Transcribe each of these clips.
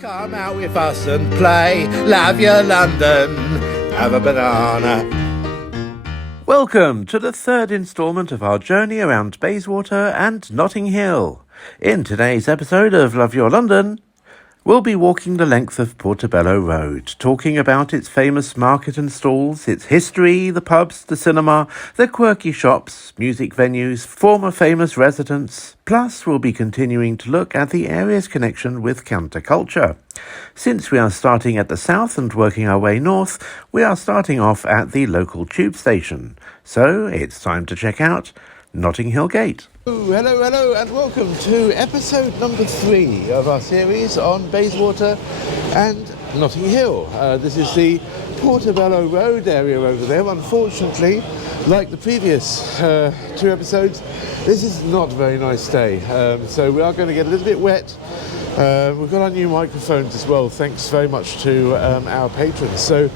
Come out with us and play, love your London, have a banana. Welcome to the third instalment of our journey around Bayswater and Notting Hill. In today's episode of Love Your London, we'll be walking the length of Portobello Road, talking about its famous market and stalls, its history, the pubs, the cinema, the quirky shops, music venues, former famous residents. Plus, we'll be continuing to look at the area's connection with counterculture. Since we are starting at the south and working our way north, we are starting off at the local tube station. So, it's time to check out Notting Hill Gate. Hello, and welcome to episode number 3 of our series on Bayswater and Notting Hill. This is the Portobello Road area over there. Unfortunately, like the previous 2 episodes, this is not a very nice day. So we are going to get a little bit wet. We've got our new microphones as well, thanks very much to our patrons. So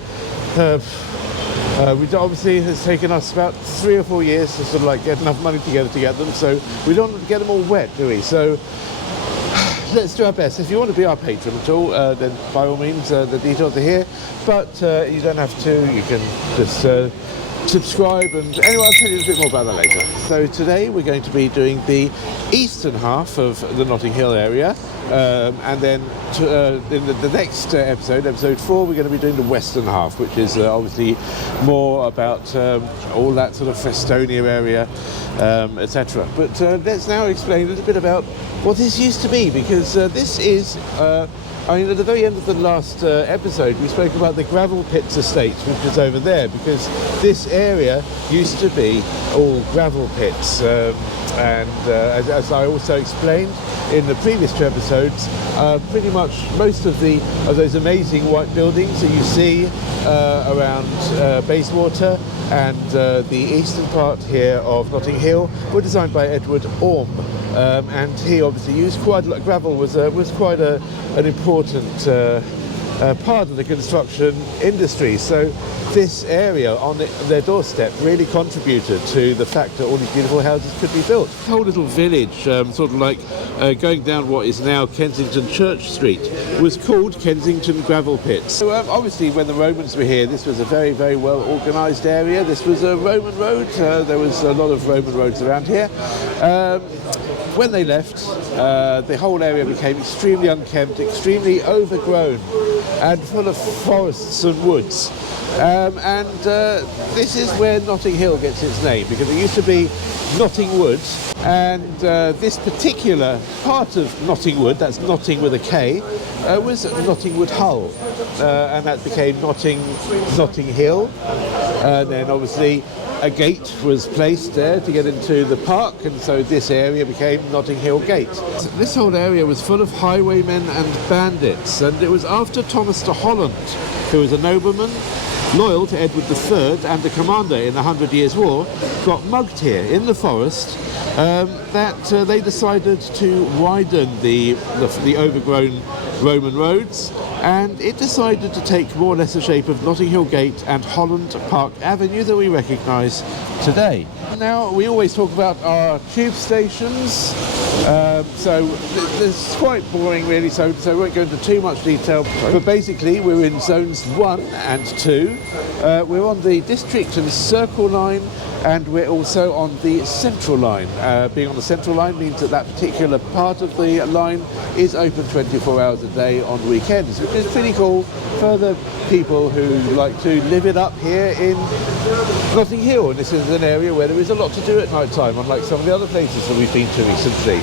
obviously it's taken us about 3 or 4 years to sort of like get enough money together to get them, so we don't want to get them all wet, do we? So let's do our best. If you want to be our patron at all, then by all means, the details are here, but you don't have to. You can just subscribe, and anyway, I'll tell you a bit more about that later. So today we're going to be doing the eastern half of the Notting Hill area, and then in the next episode 4, we're going to be doing the western half, which is obviously more about all that sort of Frestonia area, etc. But let's now explain a little bit about what this used to be, because this is at the very end of the last episode, we spoke about the Gravel Pits estate, which is over there, because this area used to be all gravel pits. And as I also explained in the previous 2 episodes, pretty much most of those amazing white buildings that you see around Bayswater and the eastern part here of Notting Hill were designed by Edward Orme. And he obviously used quite a lot. Gravel was quite an important part of the construction industry. So this area on their doorstep really contributed to the fact that all these beautiful houses could be built. The whole little village, sort of like going down what is now Kensington Church Street, was called Kensington Gravel Pits. So obviously when the Romans were here, this was a very, very well organised area. This was a Roman road. There was a lot of Roman roads around here. When they left, the whole area became extremely unkempt, extremely overgrown, and full of forests and woods. And this is where Notting Hill gets its name, because it used to be Notting Wood, and this particular part of Notting Wood, that's Notting with a K, was Notting Wood Hull, and that became Notting Hill. And then obviously a gate was placed there to get into the park, and so this area became Notting Hill Gate. This whole area was full of highwaymen and bandits, and it was after Thomas de Holland, who was a nobleman loyal to Edward III and a commander in the 100 Years' War, got mugged here in the forest, that they decided to widen the overgrown Roman roads, and it decided to take more or less the shape of Notting Hill Gate and Holland Park Avenue that we recognise today. Now, we always talk about our tube stations, so this is quite boring really, so I won't go into too much detail, but basically we're in zones 1 and 2. We're on the District and Circle line, and we're also on the Central line. Being on the Central line means that particular part of the line is open 24 hours a day on weekends, which is pretty cool for the people who like to live it up here in Notting Hill. And this is an area where there is a lot to do at night time, unlike some of the other places that we've been to recently.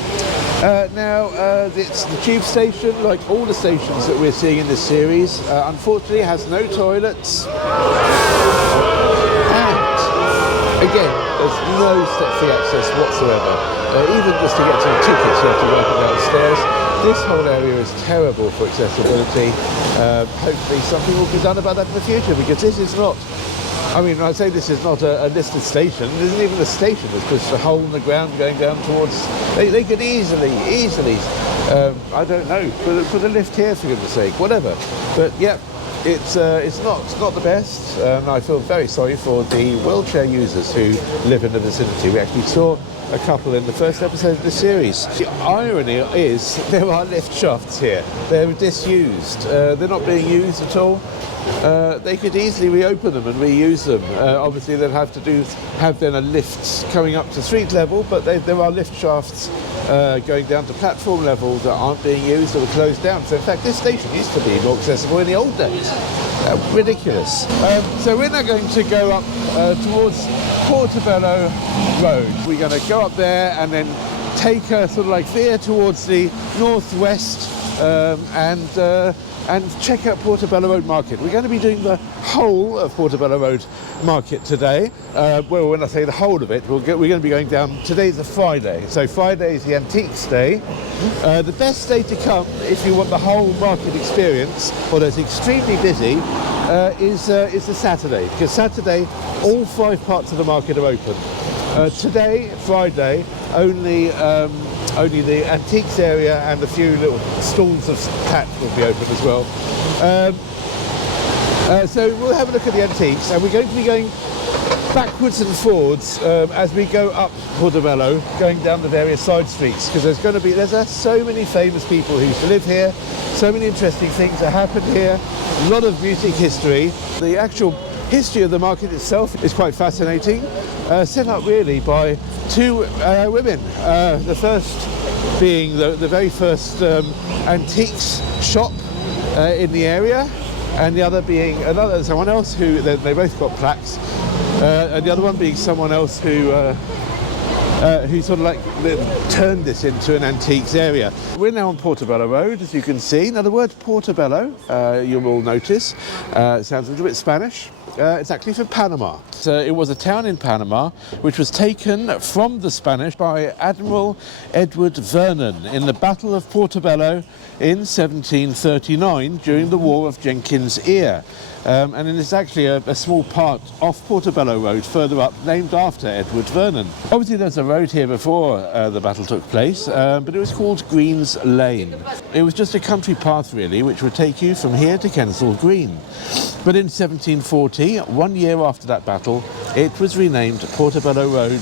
It's the tube station, like all the stations that we're seeing in this series. Unfortunately, has no toilets. Again, there's no step-free access whatsoever. Even just to get to the tickets, you have to walk downstairs. This whole area is terrible for accessibility. Hopefully something will be done about that in the future, because this is not, I say this is not a listed station. This isn't even a station. It's just a hole in the ground going down towards. They could easily, I don't know, put a lift here for goodness sake, whatever. But yeah, it's not the best, and I feel very sorry for the wheelchair users who live in the vicinity. We actually saw a couple in the first episode of the series. The irony is there are lift shafts here. They're disused. They're not being used at all. They could easily reopen them and reuse them. Obviously they'd have to have then a lift coming up to street level, but there are lift shafts going down to platform level that aren't being used or were closed down. So in fact this station used to be more accessible in the old days. Ridiculous. So we're now going to go up towards Portobello Road. We're going to go up there and then take a sort of like veer towards the northwest and check out Portobello Road Market. We're going to be doing the whole of Portobello Road Market today. Well, when I say the whole of it, we're going to be going down. Today's a Friday, so Friday is the Antiques Day. The best day to come if you want the whole market experience, although it's extremely busy, is the Saturday, because Saturday all 5 parts of the market are open. Today, Friday, only the antiques area and a few little stalls of cat will be open as well. So we'll have a look at the antiques, and we're going to be going backwards and forwards as we go up Portobello, going down the various side streets, because there's so many famous people who used to live here, so many interesting things that happened here, a lot of music history. The actual history of the market itself is quite fascinating, set up really by 2 women. The first being the very first antiques shop in the area, and the other being someone else who they both got plaques, and the other one being someone else who sort of like turned this into an antiques area. We're now on Portobello Road, as you can see. Now the word Portobello, you will notice, sounds a little bit Spanish. It's actually from Panama. So it was a town in Panama which was taken from the Spanish by Admiral Edward Vernon in the Battle of Portobello in 1739 during the War of Jenkins' Ear. And it's actually a small part off Portobello Road further up named after Edward Vernon. Obviously there's a road here before the battle took place, but it was called Green's Lane. It was just a country path really which would take you from here to Kensal Green. But in 1740, 1 year after that battle, it was renamed Portobello Road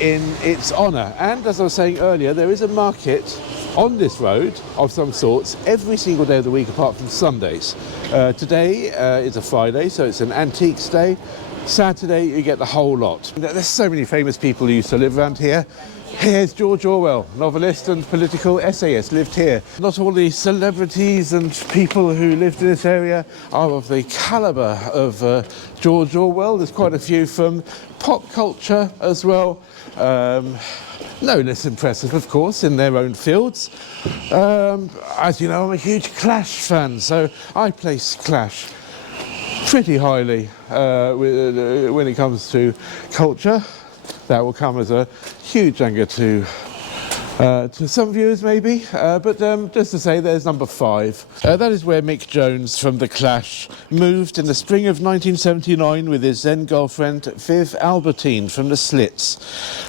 in its honour. And as I was saying earlier, there is a market on this road of some sorts every single day of the week apart from Sundays. Today is a Friday, so it's an antiques day. Saturday you get the whole lot. There's so many famous people who used to live around here. Here's George Orwell, novelist and political essayist, lived here. Not all the celebrities and people who lived in this area are of the calibre of George Orwell. There's quite a few from pop culture as well. No less impressive, of course, in their own fields. As you know, I'm a huge Clash fan, so I place Clash pretty highly when it comes to culture. That will come as a huge anger to some viewers maybe, but just to say there's number 5. That is where Mick Jones from The Clash moved in the spring of 1979 with his then girlfriend Viv Albertine from The Slits.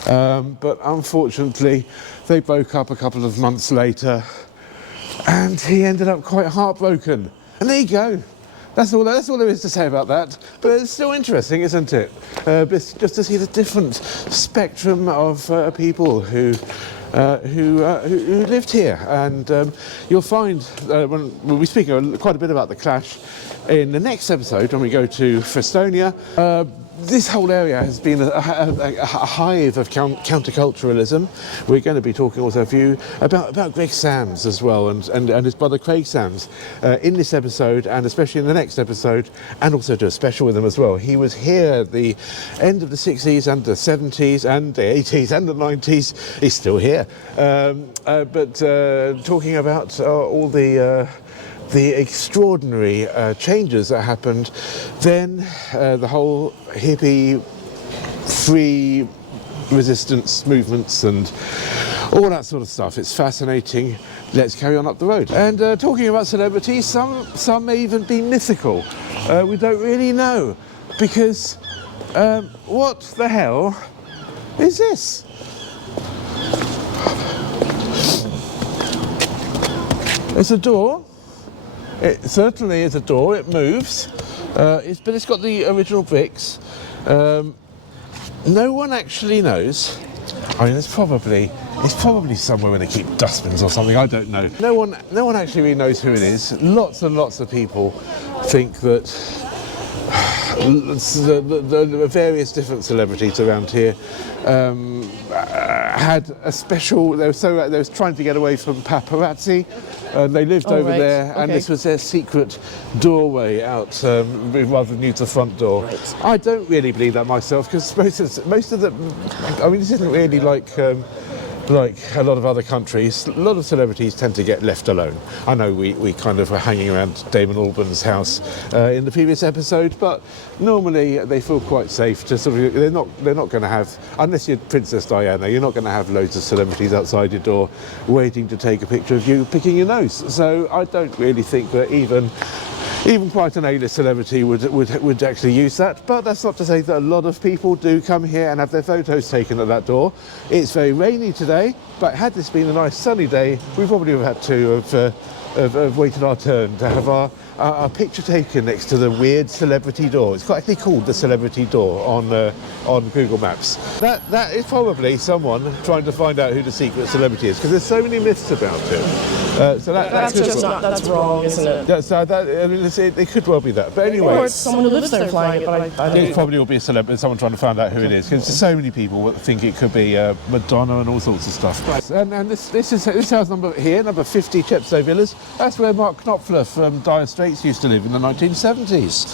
But unfortunately they broke up a couple of months later and he ended up quite heartbroken. And there you go. That's all there is to say about that. But it's still interesting, isn't it? Just to see the different spectrum of people who lived here. And you'll find when we speak quite a bit about the Clash in the next episode when we go to Frestonia. This whole area has been a hive of counterculturalism. We're going to be talking also about Greg Sams as well, and his brother Craig Sams in this episode, and especially in the next episode, and also do a special with him as well. He was here at the end of the 60s and the 70s and the 80s and the 90s. He's still here. But talking about all the extraordinary changes that happened then, the whole hippie free resistance movements and all that sort of stuff. It's fascinating. Let's carry on up the road. And talking about celebrities, some may even be mythical. We don't really know, because what the hell is this? It's a door. It certainly is a door. It moves, but it's got the original bricks. No one actually knows I mean, it's probably somewhere where they keep dustbins or something. I don't know. No one actually really knows who it is. Lots and lots of people think that the various different celebrities around here had a special. They were trying to get away from paparazzi. They lived over there, and this was their secret doorway out, rather than use the front door. Right. I don't really believe that myself, because most of the. I mean, this isn't really like a lot of other countries. A lot of celebrities tend to get left alone. I know we kind of were hanging around Damon Albarn's house in the previous episode, but normally they feel quite safe to sort of. They're not going to have, unless you're Princess Diana, you're not going to have loads of celebrities outside your door waiting to take a picture of you picking your nose. So I don't really think that even quite an A-list celebrity would actually use that. But that's not to say that a lot of people do come here and have their photos taken at that door. It's very rainy today, but had this been a nice sunny day, we probably would have had to have waited our turn to have our picture taken next to the weird celebrity door. It's actually called the celebrity door on Google Maps. That is probably someone trying to find out who the secret celebrity is, because there's so many myths about it. That's wrong, isn't it? It could well be that. But anyway, or it's someone who lives there flying it. But I don't it probably will be a celebrity, someone trying to find out who it is, because so many people think it could be Madonna and all sorts of stuff. Right. And this house number 50, Chepstow Villas. That's where Mark Knopfler from Dire Straits used to live in the 1970s.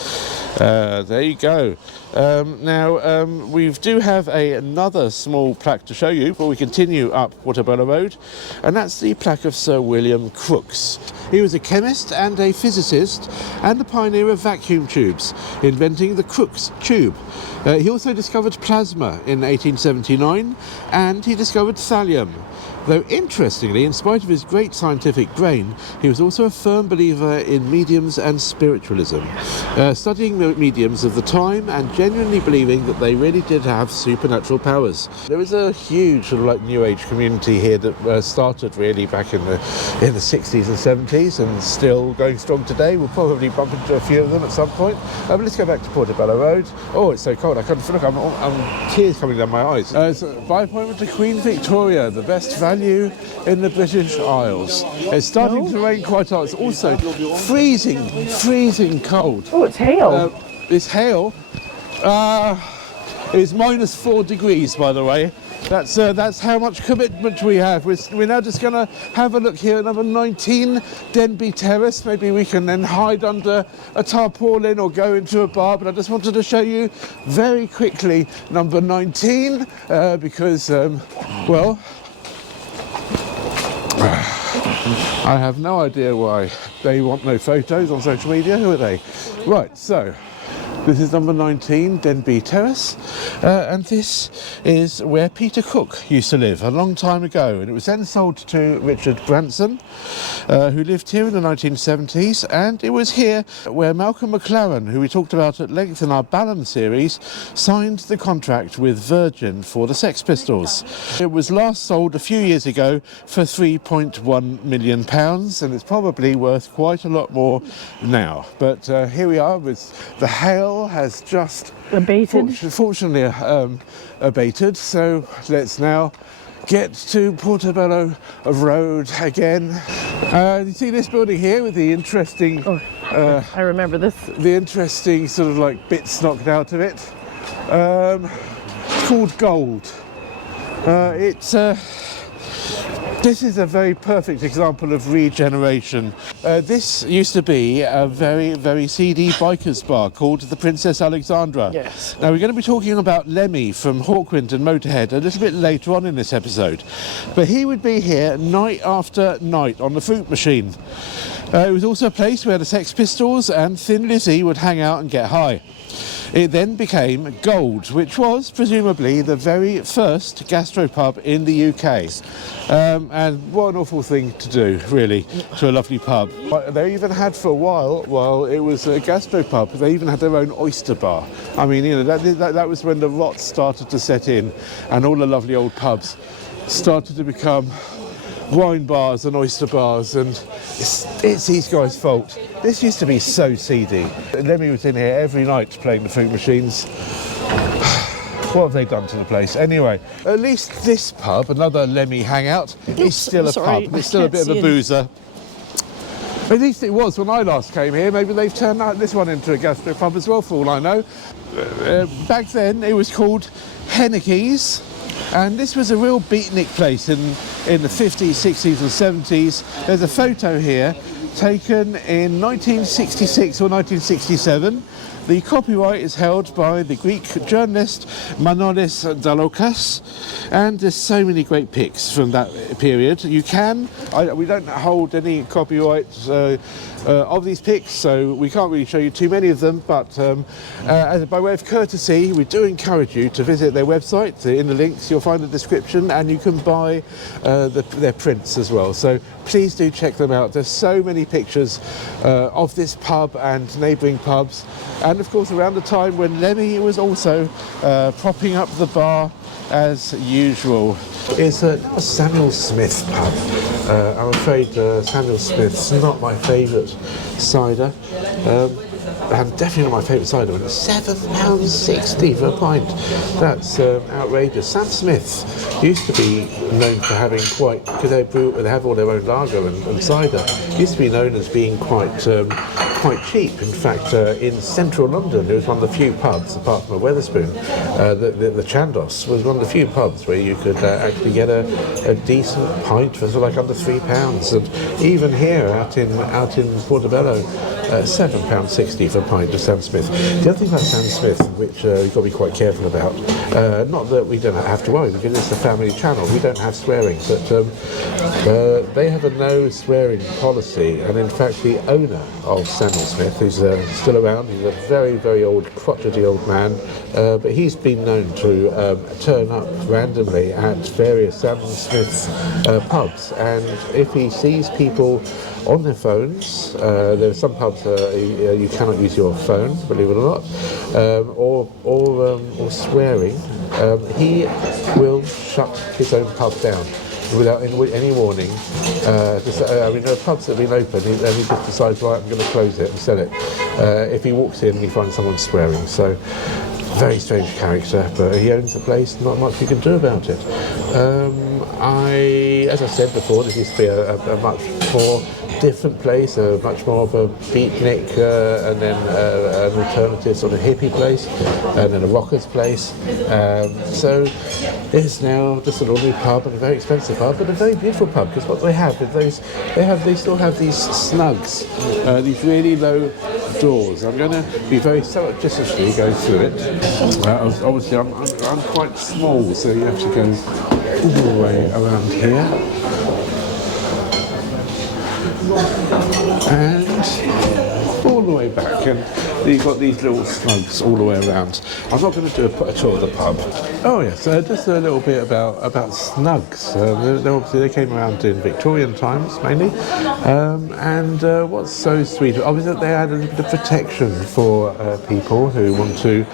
There you go. Now we do have another small plaque to show you before we continue up Portobello Road, and that's the plaque of Sir William Crookes. He was a chemist and a physicist and the pioneer of vacuum tubes, inventing the Crookes tube. He also discovered plasma in 1879, and he discovered thallium. Though interestingly, in spite of his great scientific brain, he was also a firm believer in mediums and spiritualism, studying the mediums of the time and genuinely believing that they really did have supernatural powers. There was a huge sort of like New Age community here that started really back in the 60s and 70s and still going strong today. We'll probably bump into a few of them at some point. But let's go back to Portobello Road. Oh, it's so cold. I can't look. I'm tears coming down my eyes. By appointment to Queen Victoria, the best value in the British Isles. It's starting to rain quite a lot. It's also freezing cold. Oh, it's hail. It's hail. It's -4 degrees, by the way. That's how much commitment we have. We're now just going to have a look here at number 19, Denby Terrace. Maybe we can then hide under a tarpaulin or go into a bar, but I just wanted to show you very quickly number 19 because, well, I have no idea why they want no photos on social media. Who are they? Right, so this is number 19, Denby Terrace, and this is where Peter Cook used to live a long time ago, and it was then sold to Richard Branson, who lived here in the 1970s, and it was here where Malcolm McLaren, who we talked about at length in our Ballon series, signed the contract with Virgin for the Sex Pistols. It was last sold a few years ago for £3.1 million, and it's probably worth quite a lot more now. But here we are with the hail has just abated. Fortunately abated, so let's now get to Portobello Road again. You see this building here with the interesting I remember this. the interesting sort of like bits knocked out of it. It's called Gold. This is a very perfect example of regeneration. This used to be a very, very seedy bikers bar called the Princess Alexandra. Yes. Now we're going to be talking about Lemmy from Hawkwind and Motorhead a little bit later on in this episode. But he would be here night after night on the fruit machine. It was also a place where the Sex Pistols and Thin Lizzy would hang out and get high. It then became Gold, which was presumably the very first gastropub in the UK. And what an awful thing to do, really, to a lovely pub. They even had for a while it was a gastropub, they even had their own oyster bar. I mean, you know, that was when the rot started to set in and all the lovely old pubs started to become wine bars and oyster bars, and it's these guys' fault. This used to be so seedy. Lemmy was in here every night playing the fruit machines. What have they done to the place? Anyway, at least this pub, another Lemmy hangout, is still a sorry, pub. It's still a I bit of can't a see boozer. At least it was when I last came here. Maybe they've turned out this one into a gastro pub as well, for all I know. Back then, it was called Henneke's, and this was a real beatnik place in the 50s, 60s and 70s. There's a photo here taken in 1966 or 1967. The copyright is held by the Greek journalist Manolis Dalokas, and there's so many great pics from that period. We don't hold any copyrights of these pics, so we can't really show you too many of them, but by way of courtesy, we do encourage you to visit their website. In the links you'll find the description, and you can buy their prints as well, so please do check them out. There's so many pictures of this pub and neighbouring pubs, and of course around the time when Lemmy was also propping up the bar as usual. It's a Samuel Smith pub. I'm afraid Samuel Smith's not my favourite cider. And definitely not my favourite cider, and it's £7.60 for a pint. That's outrageous. Sam Smith used to be known for having because they have all their own lager and cider, used to be known as being quite cheap. In fact, in central London, it was one of the few pubs, apart from a Wetherspoon, the Chandos was one of the few pubs where you could actually get a decent pint for sort of like under £3. And even here, out in Portobello, £7.60 for a pint of Sam Smith. The other thing about Sam Smith, which you've got to be quite careful about, not that we don't have to worry, because it's a family channel, we don't have swearing, but they have a no swearing policy, and in fact the owner of Samuel Smith, who's still around, he's a very, very old, crotchety old man, but he's been known to turn up randomly at various Samuel Smith pubs, and if he sees people on their phones, there are some pubs you cannot use your phone, believe it or not, or swearing, he will shut his own pub down without any warning. There are pubs that have been open, and he just decides, right, I'm going to close it and sell it. If he walks in and he finds someone swearing, so very strange character, but he owns the place, not much you can do about it. As I said before, this used to be a much more different place, much more of a beatnik, and then an alternative sort of hippie place, and then a rockers place. So it's now just an ordinary pub, and a very expensive pub, but a very beautiful pub, because what they have is they still have these snugs, these really low doors. I'm going to be very surreptitiously go through it. Obviously, I'm quite small, so you have to go all the way around here. And all the way back, and you've got these little snugs all the way around. I'm not going to do a tour of the pub. Oh yes, just a little bit about snugs. They came around in Victorian times mainly, and what's so sweet, obviously they had a little bit of protection for people who want to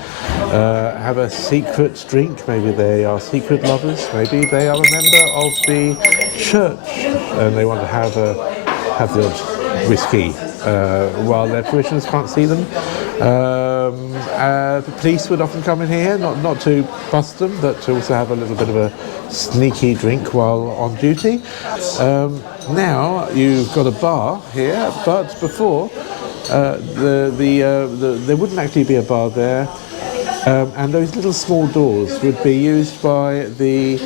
have a secret drink. Maybe they are secret lovers, maybe they are a member of the church and they want to have the odd whiskey while their parishioners can't see them. The police would often come in here, not to bust them, but to also have a little bit of a sneaky drink while on duty. Now you've got a bar here, but before there wouldn't actually be a bar there. And those little small doors would be used by the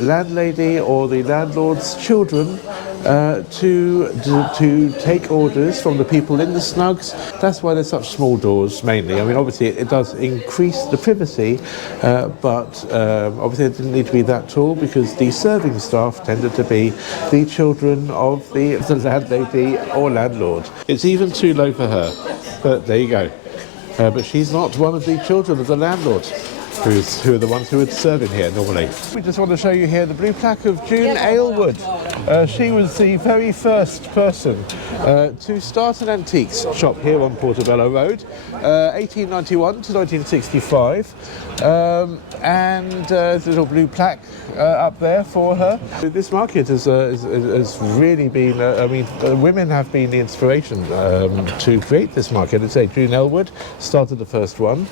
landlady or the landlord's children to take orders from the people in the snugs. That's why there's such small doors mainly. I mean, obviously it does increase the privacy, but obviously it didn't need to be that tall, because the serving staff tended to be the children of the landlady or landlord. It's even too low for her, but there you go. But she's not one of the children of the landlord, who are the ones who would serve in here normally. We just want to show you here the blue plaque of June Aylward. She was the very first person to start an antiques shop here on Portobello Road, 1891 to 1965. And there's a little blue plaque up there for her. This market has really been, women have been the inspiration to create this market. I'd say June Aylward started the first one.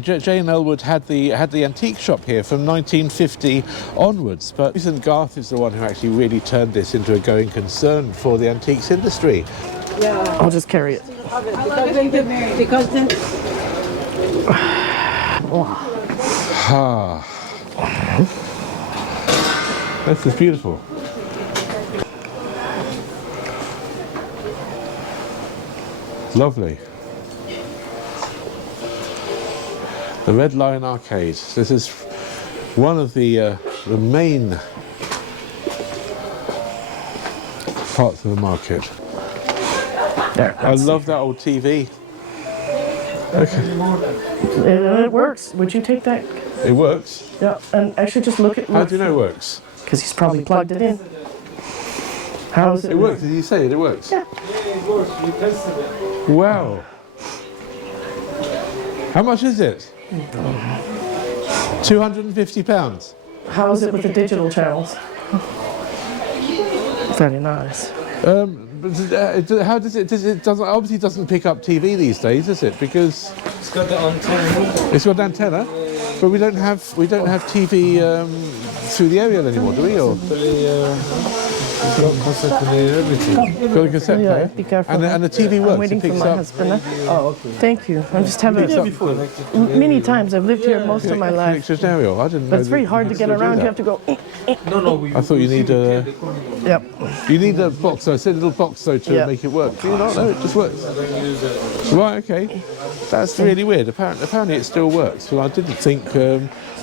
Jane Aylward had had the antique shop here from 1950 onwards. But Susan Garth is the one who actually really turned this into a going concern for the antiques industry. I'll just carry it. Because then This is beautiful. Lovely. The Red Lion Arcade. This is one of the main parts of the market. There. I love that old TV. Okay. It works. Would you take that? It works. Yeah. And actually, just look at. How do you know it works? Because he's probably plugged it in. How is it? It works. Did you say it? It works? Yeah. it works. We tested it. Wow. How much is it? £250. How is it with the digital channels? Very nice. How does it? It doesn't obviously doesn't pick up TV these days, does it? Because It's got the antenna. it's got an antenna, but we don't have TV through the aerial anymore, do we? Or It's got cassette player, everything. got a cassette Yeah, player? be careful. And the TV works. I'm waiting It for picks my up. husband. Oh, okay. Thank you. I'm just having many times. I've lived here most of my life, Connected aerial. I didn't know. but it's that very you hard to could get still do around. You that. have to go. No, I thought you need a. Yep. You need a box, though, a little box, though, to Yeah. make it work. Do you not? No, it just works. Right, okay. That's really weird. Apparently it still works. Well, I didn't think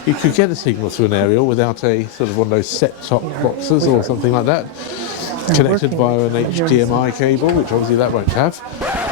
you could get a signal through an aerial without a sort of one of those set-top boxes or something like that, connected via an HDMI cable, which obviously that won't have.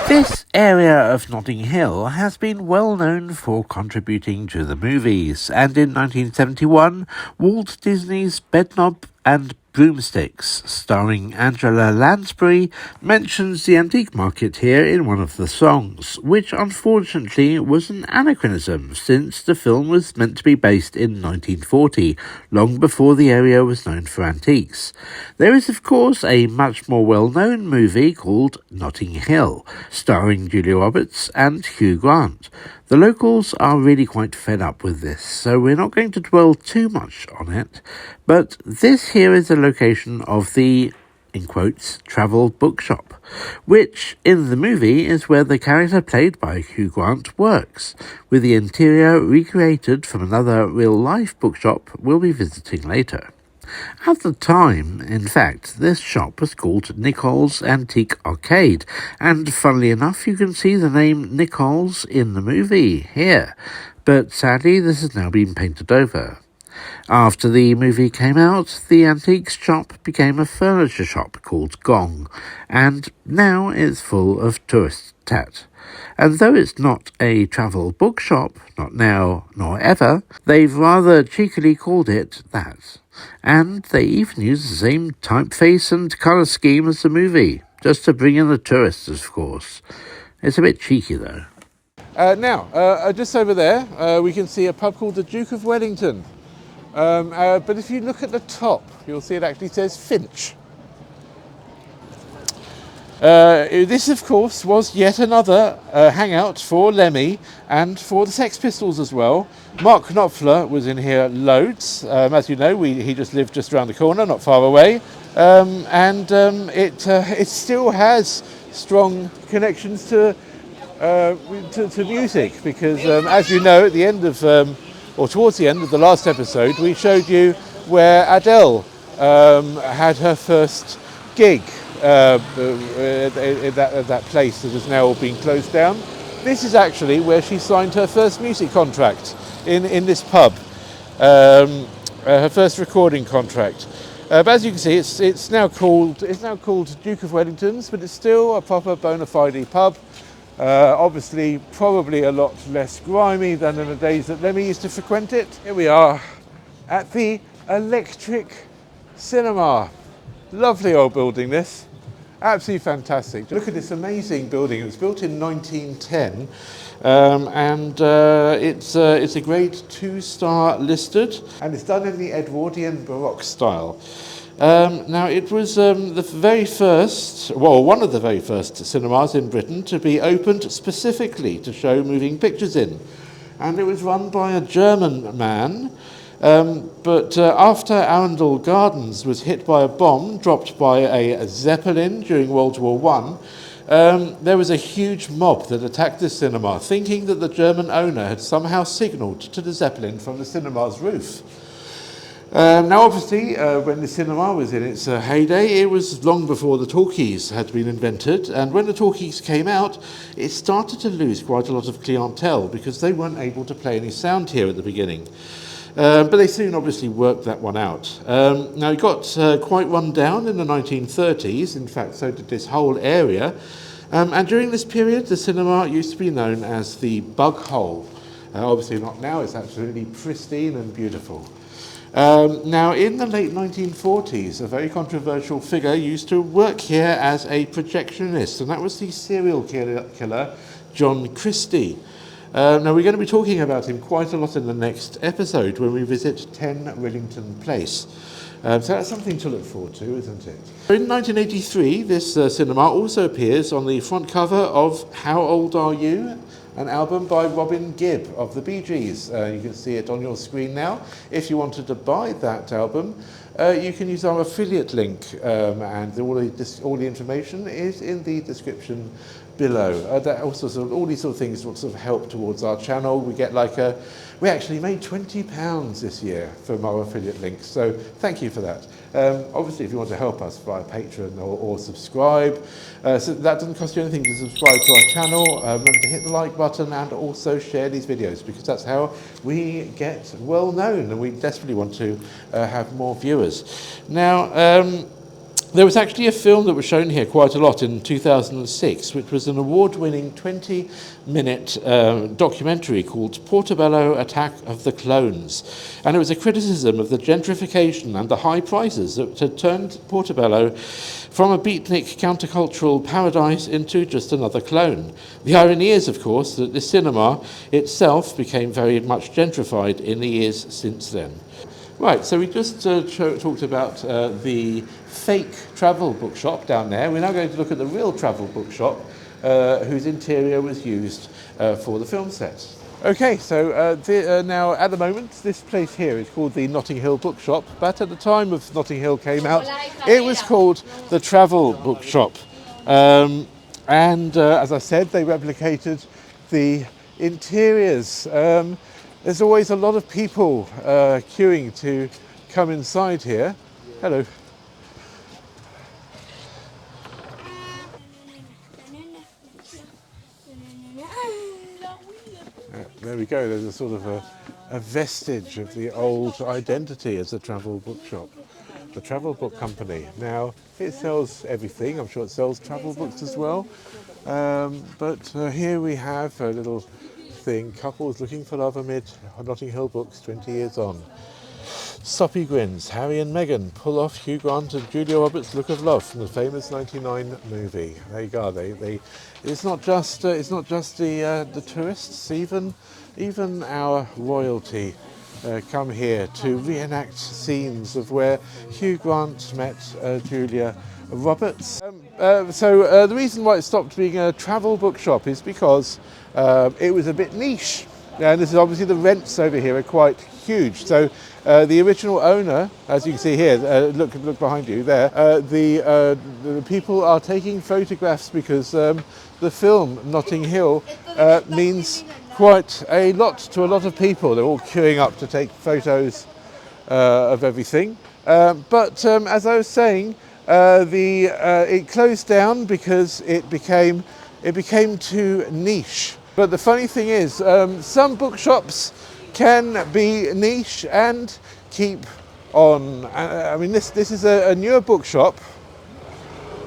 This area of Notting Hill has been well known for contributing to the movies, and in 1971, Walt Disney's Bedknob and Broomsticks, starring Angela Lansbury, mentions the antique market here in one of the songs, which unfortunately was an anachronism since the film was meant to be based in 1940, long before the area was known for antiques. There is, of course, a much more well-known movie called Notting Hill, starring Julia Roberts and Hugh Grant. The locals are really quite fed up with this, so we're not going to dwell too much on it, but this here is the location of the, in quotes, travel bookshop, which in the movie is where the character played by Hugh Grant works, with the interior recreated from another real-life bookshop we'll be visiting later. At the time, in fact, this shop was called Nicholl's Antique Arcade, and funnily enough, you can see the name Nicholl's in the movie here, but sadly this has now been painted over. After the movie came out, the antiques shop became a furniture shop called Gong, and now it's full of tourist tat. And though it's not a travel bookshop, not now nor ever, they've rather cheekily called it that. And they even use the same typeface and colour scheme as the movie, just to bring in the tourists, of course. It's a bit cheeky, though. Now, just over there, we can see a pub called the Duke of Wellington. But if you look at the top, you'll see it actually says Finch. This, of course, was yet another hangout for Lemmy and for the Sex Pistols as well. Mark Knopfler was in here loads. As you know, he just lived just around the corner, not far away. It still has strong connections to music because, as you know, at the end of, or towards the end of the last episode, we showed you where Adele had her first gig. That place that has now been closed down. This is actually where she signed her first music contract in this pub, her first recording contract. But as you can see, it's now called Duke of Wellington's, but it's still a proper bona fide pub. Obviously, probably a lot less grimy than in the days that Lemmy used to frequent it. Here we are at the Electric Cinema. Lovely old building, this. Absolutely fantastic. Look at this amazing building. It was built in 1910, and it's a grade 2-star listed, and it's done in the Edwardian Baroque style. Now, it was the very first, well, one of the very first cinemas in Britain to be opened specifically to show moving pictures in. and it was run by a German man. But after Arundel Gardens was hit by a bomb dropped by a Zeppelin during World War One, there was a huge mob that attacked the cinema, thinking that the German owner had somehow signalled to the Zeppelin from the cinema's roof. Now, obviously, when the cinema was in its heyday, it was long before the talkies had been invented, and when the talkies came out, it started to lose quite a lot of clientele because they weren't able to play any sound here at the beginning. But they soon obviously worked that one out. Now, it got quite run down in the 1930s. In fact, so did this whole area. And during this period, the cinema used to be known as the Bug Hole. Obviously not now, it's absolutely pristine and beautiful. Now, in the late 1940s, a very controversial figure used to work here as a projectionist, and that was the serial killer John Christie. Now, we're going to be talking about him quite a lot in the next episode when we visit 10 Rillington Place. So that's something to look forward to, isn't it? In 1983, this cinema also appears on the front cover of How Old Are You?, an album by Robin Gibb of the Bee Gees. You can see it on your screen now. If you wanted to buy that album, you can use our affiliate link, and all the information is in the description below. That also all these sort of things sort of help towards our channel. We get we actually made £20 this year from our affiliate links, so thank you for that. Obviously, if you want to help us via Patreon or subscribe, so that doesn't cost you anything to subscribe to our channel. Remember to hit the like button and also share these videos, because that's how we get well known, and we desperately want to have more viewers. Now, there was actually a film that was shown here quite a lot in 2006, which was an award-winning 20-minute documentary called Portobello: Attack of the Clones. And it was a criticism of the gentrification and the high prices that had turned Portobello from a beatnik countercultural paradise into just another clone. The irony is, of course, that the cinema itself became very much gentrified in the years since then. Right, so we just talked about the fake travel bookshop down there. We're now going to look at the real travel bookshop, whose interior was used for the film set. Okay, so now at the moment, this place here is called the Notting Hill Bookshop, but at the time of Notting Hill came out, it was called the Travel Bookshop. And as I said, they replicated the interiors. There's always a lot of people queuing to come inside here. Hello. There we go, there's a sort of a vestige of the old identity as a travel bookshop. The Travel Book Company. Now, it sells everything. I'm sure it sells travel books as well. But here we have a little thing, couples looking for love amid Notting Hill books 20 years on. Soppy grins, Harry and Meghan pull off Hugh Grant and Julia Roberts' look of love from the famous '99 movie. There you go. It's not just the tourists, even our royalty come here to reenact scenes of where Hugh Grant met Julia Roberts. So the reason why it stopped being a travel bookshop is because it was a bit niche. And this is obviously the rents over here are quite huge. So the original owner, as you can see here, look behind you there, the people are taking photographs because the film Notting Hill means quite a lot to a lot of people. They're all queuing up to take photos of everything. But as I was saying, it closed down because it became too niche. But the funny thing is, some bookshops can be niche and keep on. I mean, this is a newer bookshop,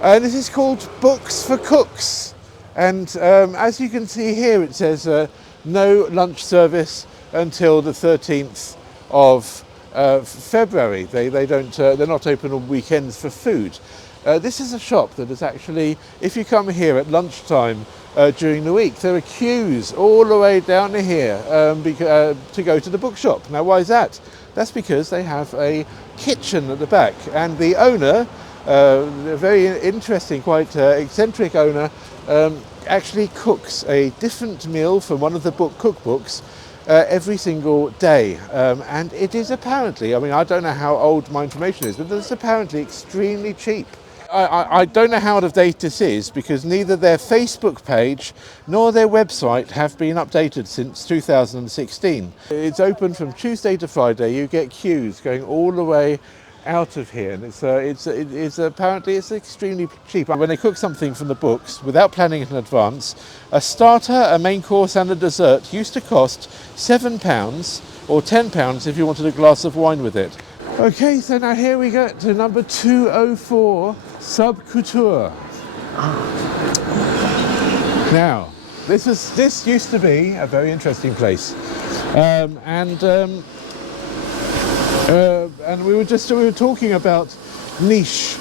and this is called Books for Cooks. And as you can see here, it says no lunch service until the 13th of February. They're not open on weekends for food. This is a shop that is actually, if you come here at lunchtime during the week, there are queues all the way down to here to go to the bookshop. Now, why is that? That's because they have a kitchen at the back, and the owner, a very interesting, quite eccentric owner, actually cooks a different meal from one of the book cookbooks every single day. And it is apparently, I mean, I don't know how old my information is, but it's apparently extremely cheap. I don't know how out of date this is, because neither their Facebook page nor their website have been updated since 2016. It's open from Tuesday to Friday. You get queues going all the way out of here, and it's apparently it's extremely cheap. When they cook something from the books without planning in advance, a starter, a main course and a dessert used to cost £7 or £10 if you wanted a glass of wine with it. Okay, so now here we go to number 204, Subculture. Now, this used to be a very interesting place, and we were talking about niche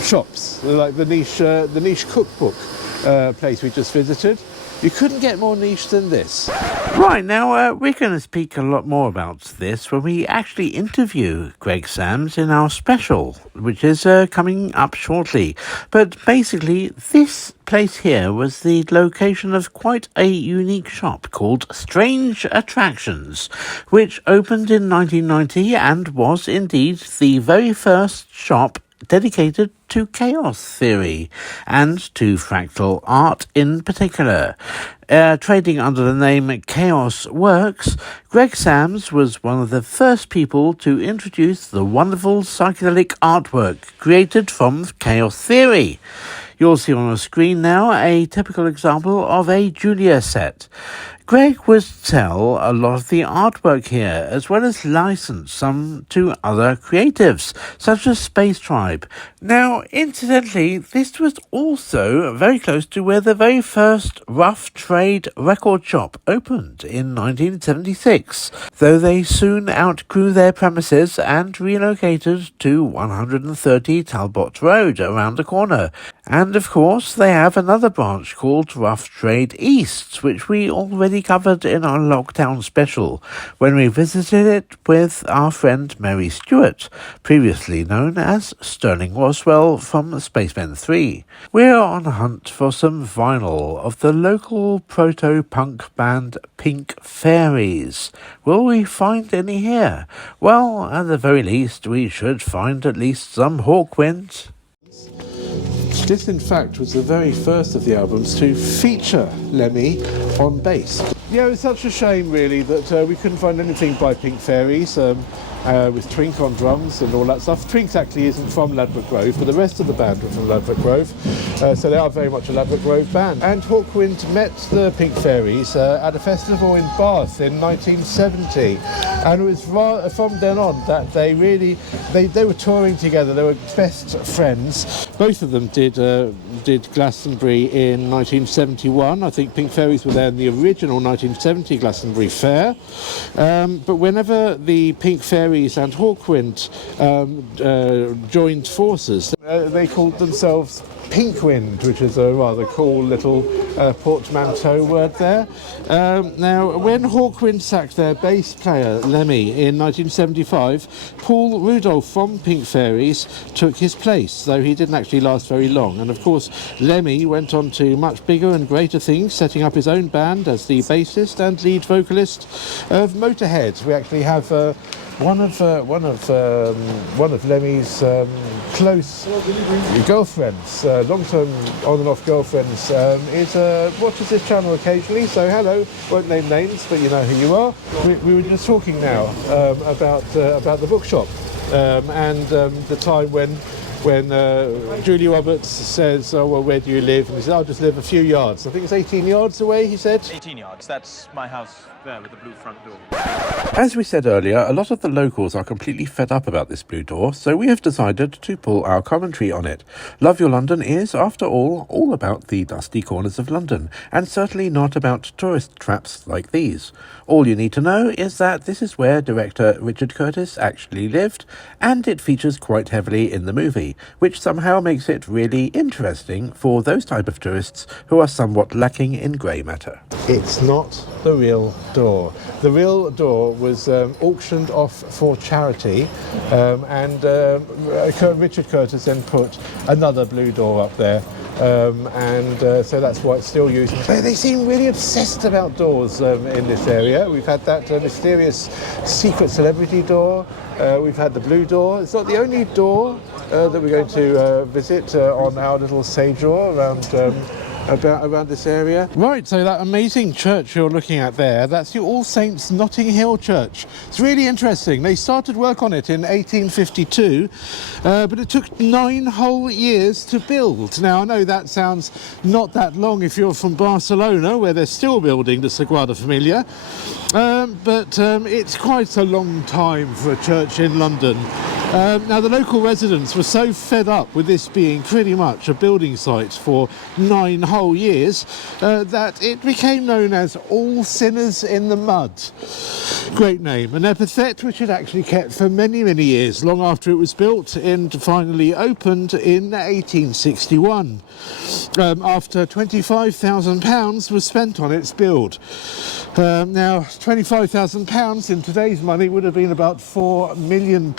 shops, like the niche cookbook place we just visited. You couldn't get more niche than this. Right, now we're going to speak a lot more about this when we actually interview Greg Sams in our special, which is coming up shortly. But basically, this place here was the location of quite a unique shop called Strange Attractions, which opened in 1990 and was indeed the very first shop dedicated to chaos theory and to fractal art in particular. Trading under the name Chaos Works, Greg Sams was one of the first people to introduce the wonderful psychedelic artwork created from chaos theory. You'll see on the screen now a typical example of a Julia set. Greg would sell a lot of the artwork here, as well as license some to other creatives, such as Space Tribe. Now, incidentally, this was also very close to where the very first rough trade record shop opened in 1976, though they soon outgrew their premises and relocated to 130 Talbot Road around the corner. And of course, they have another branch called Rough Trade East, which we already covered in our lockdown special when we visited it with our friend Mary Stewart, previously known as Sterling Roswell from Spacemen 3. We're on a hunt for some vinyl of the local proto-punk band Pink Fairies. Will we find any here? Well, at the very least, we should find at least some Hawkwind. This, in fact, was the very first of the albums to feature Lemmy on bass. Yeah, it's such a shame, really, that we couldn't find anything by Pink Fairies with Twink on drums and all that stuff. Twink actually isn't from Ladbroke Grove, but the rest of the band were from Ladbroke Grove, so they are very much a Ladbroke Grove band. And Hawkwind met the Pink Fairies at a festival in Bath in 1970, and it was from then on that they were touring together. They were best friends. Both of them did Glastonbury in 1971. I think Pink Fairies were there in the original 1970 Glastonbury Fair. But whenever the Pink Fairies and Hawkwind joined forces, they called themselves Pinkwind, which is a rather cool little portmanteau word there. Now, when Hawkwind sacked their bass player, Lemmy, in 1975, Paul Rudolph from Pink Fairies took his place, though he didn't actually last very long. And of course, Lemmy went on to much bigger and greater things, setting up his own band as the bassist and lead vocalist of Motorhead. We actually have one of Lemmy's close girlfriends, long-term on and off girlfriends, watches this channel occasionally. So hello, won't name names, but you know who you are. We were just talking now about the bookshop and the time when Julia Roberts says, "Oh well, where do you live?" And he says, "I'll just live a few yards." I think it's 18 yards away, he said. 18 yards, that's my house there with the blue front door. As we said earlier, a lot of the locals are completely fed up about this blue door, so we have decided to pull our commentary on it. Love Your London is, after all about the dusty corners of London, and certainly not about tourist traps like these. All you need to know is that this is where director Richard Curtis actually lived, and it features quite heavily in the movie, which somehow makes it really interesting for those type of tourists who are somewhat lacking in grey matter. It's not the real door. The real door was auctioned off for charity, and Richard Curtis then put another blue door up there So that's why it's still used. They seem really obsessed about doors in this area. We've had that mysterious secret celebrity door. We've had the blue door. It's not the only door that we're going to visit on our little sage draw around this area. Right, so that amazing church you're looking at there, that's the All Saints Notting Hill Church. It's really interesting. They started work on it in 1852, but it took 9 whole years to build. Now, I know that sounds not that long if you're from Barcelona, where they're still building the Sagrada Familia, but it's quite a long time for a church in London. Now, the local residents were so fed up with this being pretty much a building site for 9 whole years that it became known as All Sinners in the Mud. Great name, an epithet which it actually kept for many, many years, long after it was built and finally opened in 1861, after £25,000 was spent on its build. Now, £25,000 in today's money would have been about £4 million.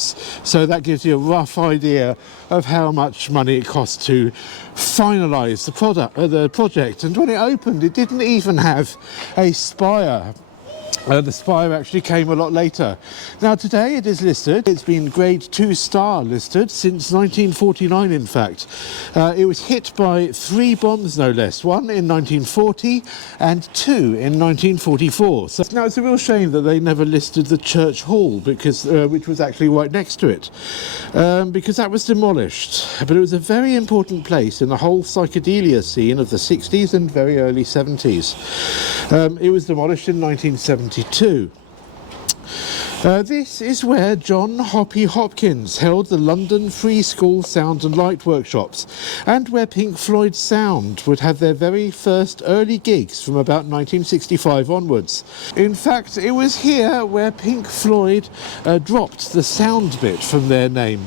So that gives you a rough idea of how much money it cost to finalise the project. And when it opened, it didn't even have a spire. The spire actually came a lot later. Now today it is listed, it's been grade 2 star listed since 1949 in fact. It was hit by 3 bombs no less, one in 1940 and 2 in 1944. So now it's a real shame that they never listed the church hall, because which was actually right next to it, because that was demolished. But it was a very important place in the whole psychedelia scene of the 60s and very early 70s. It was demolished in 1972. This is where John Hoppy Hopkins held the London Free School Sound and Light Workshops, and where Pink Floyd Sound would have their very first early gigs from about 1965 onwards. In fact, it was here where Pink Floyd dropped the sound bit from their name.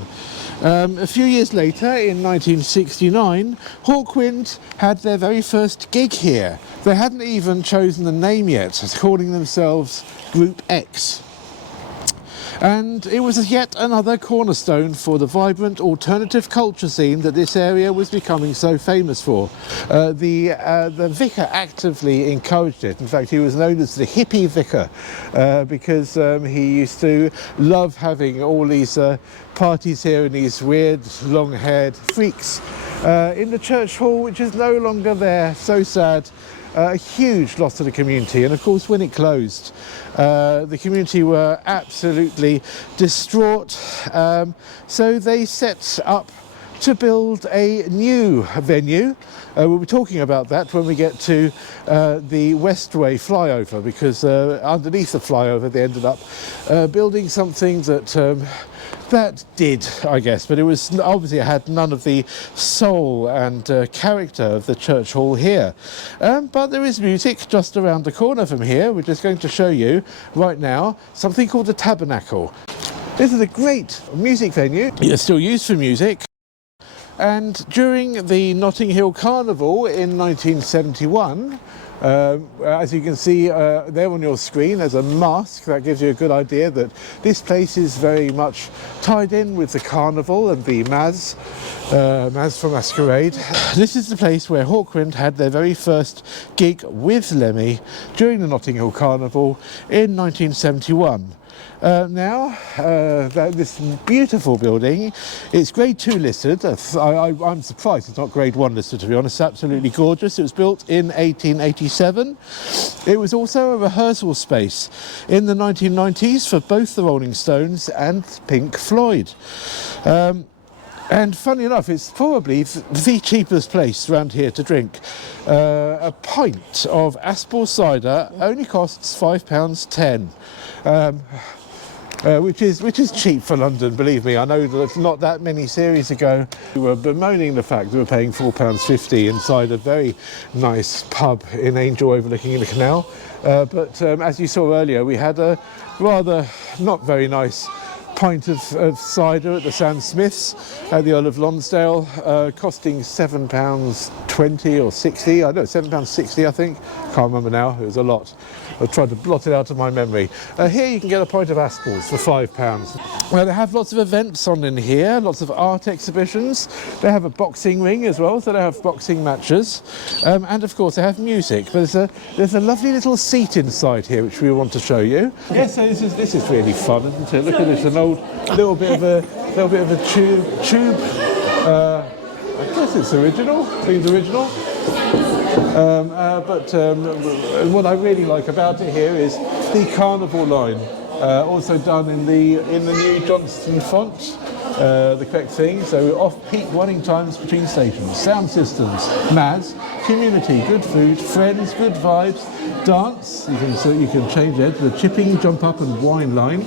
A few years later, in 1969, Hawkwind had their very first gig here. They hadn't even chosen the name yet, calling themselves Group X. And it was yet another cornerstone for the vibrant alternative culture scene that this area was becoming so famous for. The vicar actively encouraged it. In fact, he was known as the hippie vicar because he used to love having all these parties here and these weird long-haired freaks in the church hall, which is no longer there. So sad. A huge loss to the community, and of course when it closed the community were absolutely distraught, so they set up to build a new venue. We'll be talking about that when we get to the Westway flyover, because underneath the flyover they ended up building something that did, I guess, but it was obviously it had none of the soul and character of the church hall here. But there is music just around the corner from here. We're just going to show you right now something called the Tabernacle. This is a great music venue. It's still used for music. And during the Notting Hill Carnival in 1971, as you can see there on your screen, there's a mask that gives you a good idea that this place is very much tied in with the carnival and the Mass for Masquerade. This is the place where Hawkwind had their very first gig with Lemmy during the Notting Hill Carnival in 1971. This beautiful building, it's grade 2 listed. I'm surprised it's not grade 1 listed, to be honest. It's absolutely gorgeous. It was built in 1887. It was also a rehearsal space in the 1990s for both the Rolling Stones and Pink Floyd. And funny enough, it's probably the cheapest place around here to drink. A pint of Aspel cider only costs £5.10. Which is cheap for London, believe me. I know that not that many series ago we were bemoaning the fact we were paying £4.50 inside a very nice pub in Angel overlooking the canal. But as you saw earlier, we had a rather not very nice pint of cider at the Sand Smiths at the Earl of Londsdale, costing £7.20 or 60. I know, £7.60 I think. Can't remember now, it was a lot. I tried to blot it out of my memory. Here you can get a pint of Aspells for £5. Well, they have lots of events on in here, lots of art exhibitions. They have a boxing ring as well, so they have boxing matches. And of course they have music. But there's a lovely little seat inside here which we want to show you. Yes, so this is really fun, isn't it? Look at this, an old little bit of a tube. I guess it's original. Seems original. But what I really like about it here is the carnival line, also done in the new Johnston font, the correct thing. So off-peak running times between stations, sound systems, MADs, community, good food, friends, good vibes, dance. You can change it to the chipping, jump up, and wine line.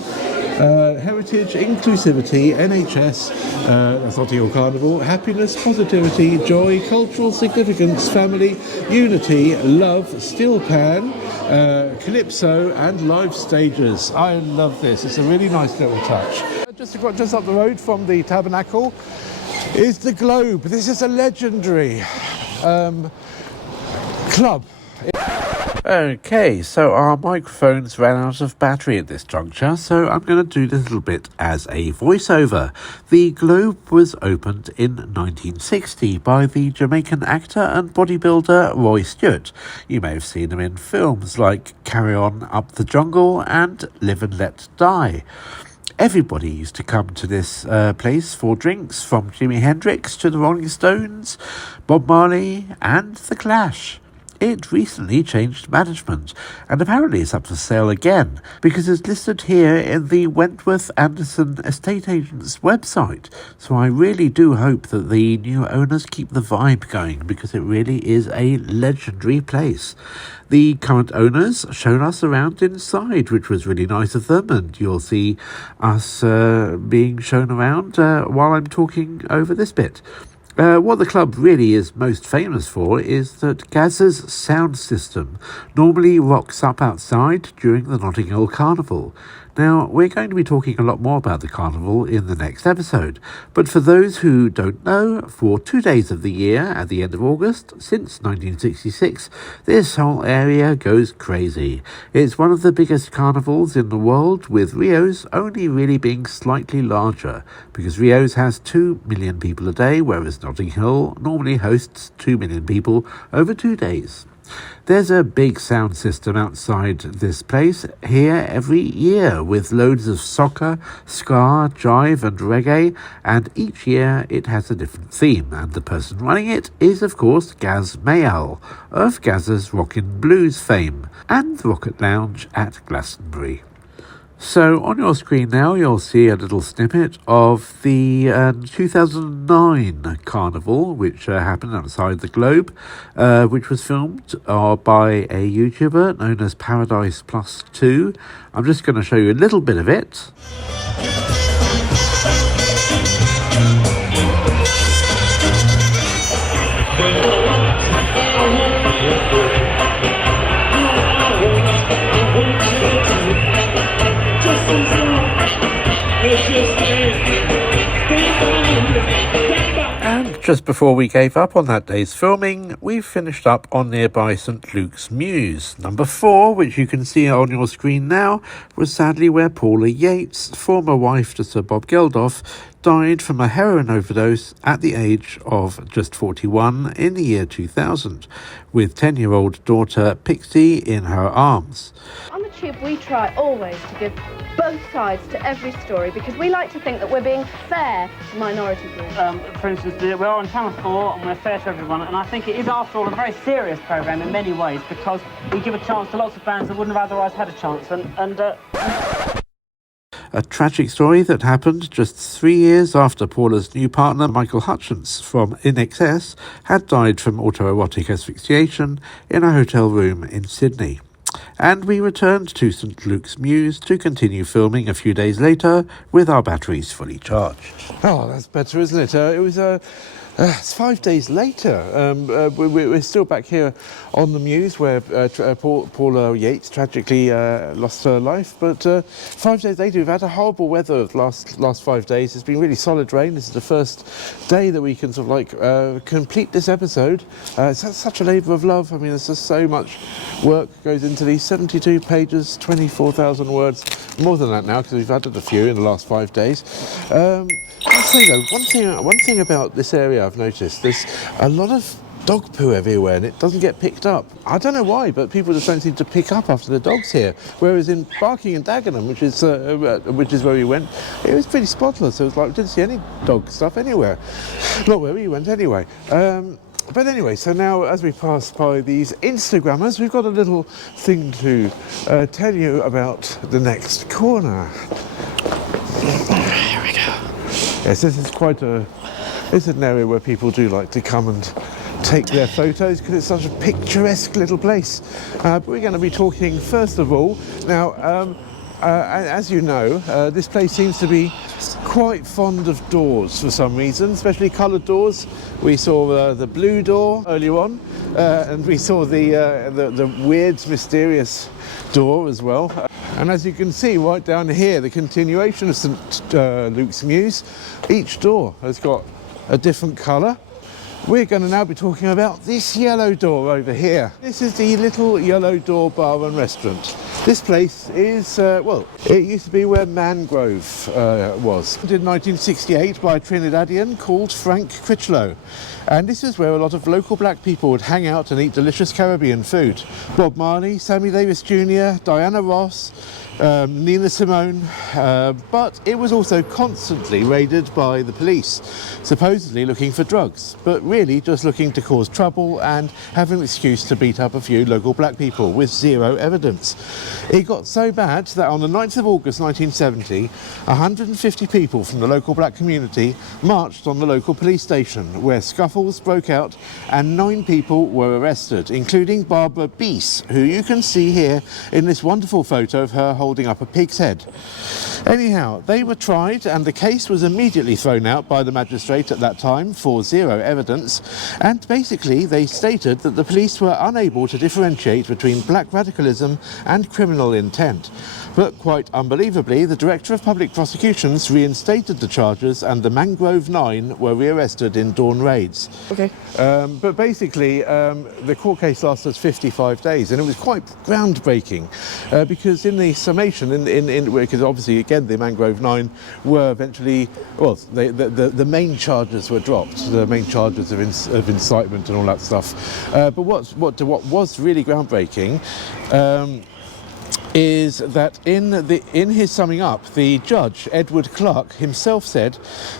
Heritage, inclusivity, NHS, that's Notting Hill Carnival, happiness, positivity, joy, cultural significance, family, unity, love, steel pan, calypso, and live stages. I love this. It's a really nice little touch. Just up the road from the Tabernacle is the Globe. This is a legendary club. Okay, so our microphones ran out of battery at this juncture, so I'm going to do this little bit as a voiceover. The Globe was opened in 1960 by the Jamaican actor and bodybuilder Roy Stewart. You may have seen him in films like Carry On Up the Jungle and Live and Let Die. Everybody used to come to this place for drinks, from Jimi Hendrix to the Rolling Stones, Bob Marley and The Clash. It recently changed management, and apparently it's up for sale again, because it's listed here in the Wentworth Anderson estate agent's website. So I really do hope that the new owners keep the vibe going, because it really is a legendary place. The current owners showed us around inside, which was really nice of them, and you'll see us being shown around while I'm talking over this bit. What the club really is most famous for is that Gaz's sound system normally rocks up outside during the Notting Hill Carnival. Now, we're going to be talking a lot more about the carnival in the next episode, but for those who don't know, for 2 days of the year at the end of August, since 1966, this whole area goes crazy. It's one of the biggest carnivals in the world, with Rio's only really being slightly larger, because Rio's has 2 million people a day, whereas Notting Hill normally hosts 2 million people over 2 days. There's a big sound system outside this place here every year, with loads of soccer, ska, jive and reggae, and each year it has a different theme, and the person running it is of course Gaz Mayall of Gaz's Rockin' Blues fame and the Rocket Lounge at Glastonbury. So on your screen now you'll see a little snippet of the 2009 Carnival, which happened outside the Globe, which was filmed by a YouTuber known as Paradise Plus 2. I'm just going to show you a little bit of it. And just before we gave up on that day's filming, we finished up on nearby St Lukes Mews. Number 4, which you can see on your screen now, was sadly where Paula Yates, former wife to Sir Bob Geldof, died from a heroin overdose at the age of just 41 in the year 2000, with 10-year-old daughter Pixie in her arms. On the Tube, we try always to give both sides to every story, because we like to think that we're being fair to minority groups. For instance, we're on Channel 4 and we're fair to everyone, and I think it is, after all, a very serious programme in many ways, because we give a chance to lots of bands that wouldn't have otherwise had a chance, A tragic story that happened just 3 years after Paula's new partner, Michael Hutchins from In Excess, had died from autoerotic asphyxiation in a hotel room in Sydney. And we returned to St Lukes Mews to continue filming a few days later with our batteries fully charged. Oh, that's better, isn't it? It was It's 5 days later. We're still back here on the Mews where Paula Yates tragically lost her life. But 5 days later, we've had a horrible weather the last 5 days. It's been really solid rain. This is the first day that we can sort of like complete this episode. It's such a labour of love. I mean, there's just so much work goes into these 72 pages, 24,000 words. More than that now because we've added a few in the last 5 days. I'll say though, one thing about this area I've noticed, there's a lot of dog poo everywhere and it doesn't get picked up. I don't know why, but people just don't seem to pick up after the dogs here. Whereas in Barking and Dagenham, which is where we went, it was pretty spotless. It was like, we didn't see any dog stuff anywhere. Not where we went anyway. But anyway, so now as we pass by these Instagrammers, we've got a little thing to tell you about the next corner. Here we go. Yes, this is an area where people do like to come and take their photos because it's such a picturesque little place. But we're going to be talking first of all, now, as you know, this place seems to be quite fond of doors for some reason, especially coloured doors. We saw the blue door earlier on, and we saw the weird, mysterious door as well. And as you can see right down here, the continuation of St Lukes Mews, each door has got a different colour. We're going to now be talking about this yellow door over here. This is the Little Yellow Door Bar and Restaurant. This place is, well, it used to be where Mangrove was. In 1968 by a Trinidadian called Frank Critchlow. And this is where a lot of local black people would hang out and eat delicious Caribbean food. Bob Marley, Sammy Davis Jr., Diana Ross, Nina Simone, but it was also constantly raided by the police, supposedly looking for drugs, but really just looking to cause trouble and have an excuse to beat up a few local black people with zero evidence. It got so bad that on the 9th of August 1970, 150 people from the local black community marched on the local police station, where scuffles broke out and 9 people were arrested, including Barbara Beese, who you can see here in this wonderful photo of her holding up a pig's head. Anyhow, they were tried and the case was immediately thrown out by the magistrate at that time for zero evidence, and basically they stated that the police were unable to differentiate between black radicalism and criminal intent. But quite unbelievably, the Director of Public Prosecutions reinstated the charges and the Mangrove 9 were rearrested in dawn raids. Okay. But basically, the court case lasted 55 days and it was quite groundbreaking because in the summation, because obviously again the Mangrove 9 were eventually, well, the main charges were dropped, the main charges of incitement and all that stuff. But what was really groundbreaking is that in his summing up, the judge, Edward Clark, himself said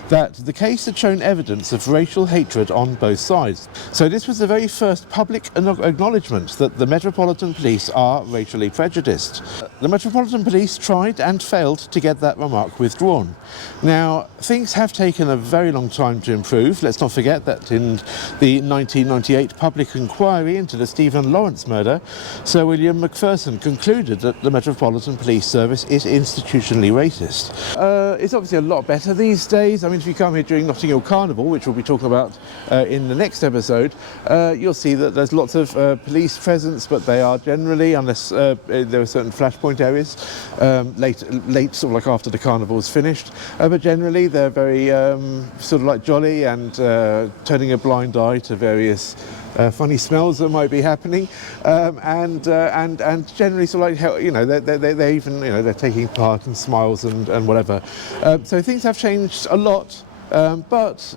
that the case had shown evidence of racial hatred on both sides. So this was the very first public acknowledgement that the Metropolitan Police are racially prejudiced. The Metropolitan Police tried and failed to get that remark withdrawn. Now, things have taken a very long time to improve. Let's not forget that in the 1998 public inquiry into the Stephen Lawrence murder, Sir William Macpherson concluded that the Metropolitan Police Service is institutionally racist. It's obviously a lot better these days. I mean, if you come here during Notting Hill Carnival, which we'll be talking about in the next episode, you'll see that there's lots of police presence, but they are generally, unless there are certain flashpoint areas, late, sort of like after the carnival's finished. But generally, they're very sort of like jolly and turning a blind eye to various funny smells that might be happening, and generally sort of like, you know, they're even, you know, they're taking part in smiles and whatever. So things have changed a lot. But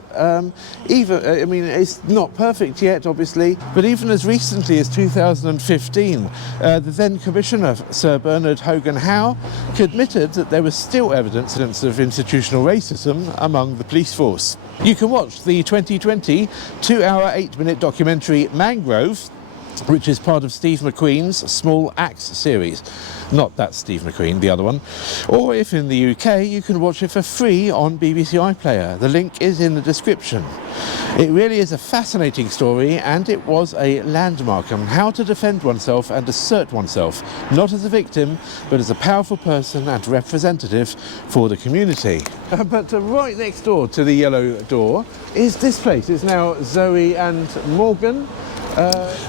even, I mean, it's not perfect yet, obviously, but even as recently as 2015, the then Commissioner, Sir Bernard Hogan Howe, admitted that there was still evidence of institutional racism among the police force. You can watch the 2020 2-hour 8-minute documentary Mangrove which is part of Steve McQueen's Small Axe series. Not that Steve McQueen, the other one. Or if in the UK, you can watch it for free on BBC iPlayer. The link is in the description. It really is a fascinating story, and it was a landmark on how to defend oneself and assert oneself, not as a victim, but as a powerful person and representative for the community. But right next door to the yellow door is this place. It's now Zoe and Morgan.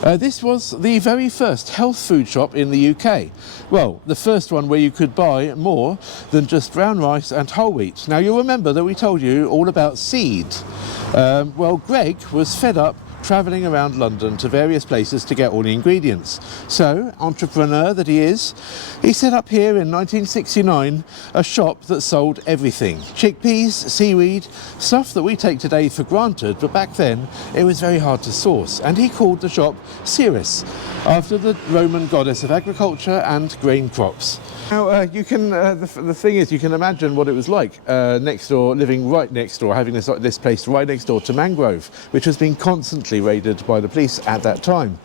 This was the very first health food shop in the UK. Well, the first one where you could buy more than just brown rice and whole wheat. Now, you'll remember that we told you all about seed. Well, Greg was fed up travelling around London to various places to get all the ingredients. So, entrepreneur that he is, he set up here in 1969 a shop that sold everything. Chickpeas, seaweed, stuff that we take today for granted, but back then it was very hard to source. And he called the shop Ceres, after the Roman goddess of agriculture and grain crops. Now, you can, the thing is, you can imagine what it was like next door, living right next door, having this place right next door to Mangrove, which was being constantly raided by the police at that time.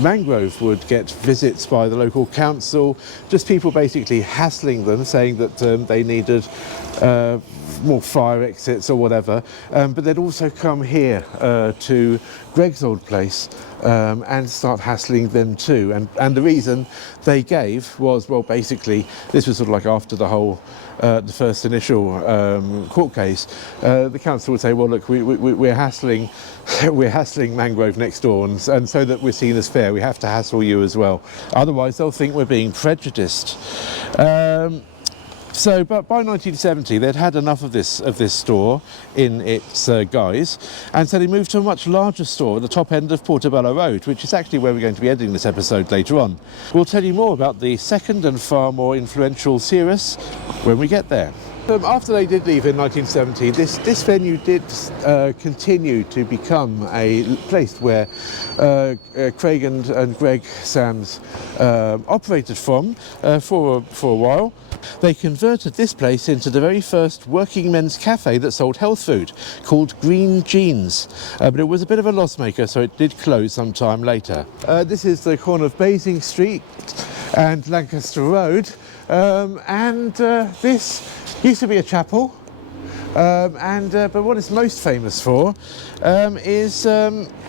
Mangrove would get visits by the local council, just people basically hassling them, saying that they needed more fire exits or whatever, but they'd also come here to Greg's old place and start hassling them too. And the reason they gave was, well, basically, this was sort of like after the whole, the first initial court case, the council would say, well, look, we're hassling Mangrove next door, and so that we're seen as fair, we have to hassle you as well. Otherwise, they'll think we're being prejudiced. But by 1970, they'd had enough of this store in its guise, and so they moved to a much larger store at the top end of Portobello Road, which is actually where we're going to be ending this episode later on. We'll tell you more about the second and far more influential Ceres when we get there. After they did leave in 1970, this venue did continue to become a place where Craig and Greg Sams operated from for a while. They converted this place into the very first working men's cafe that sold health food, called Green Jeans, but it was a bit of a loss maker, so it did close some time later. This is the corner of Basing Street and Lancaster Road, and this used to be a chapel, but what it's most famous for is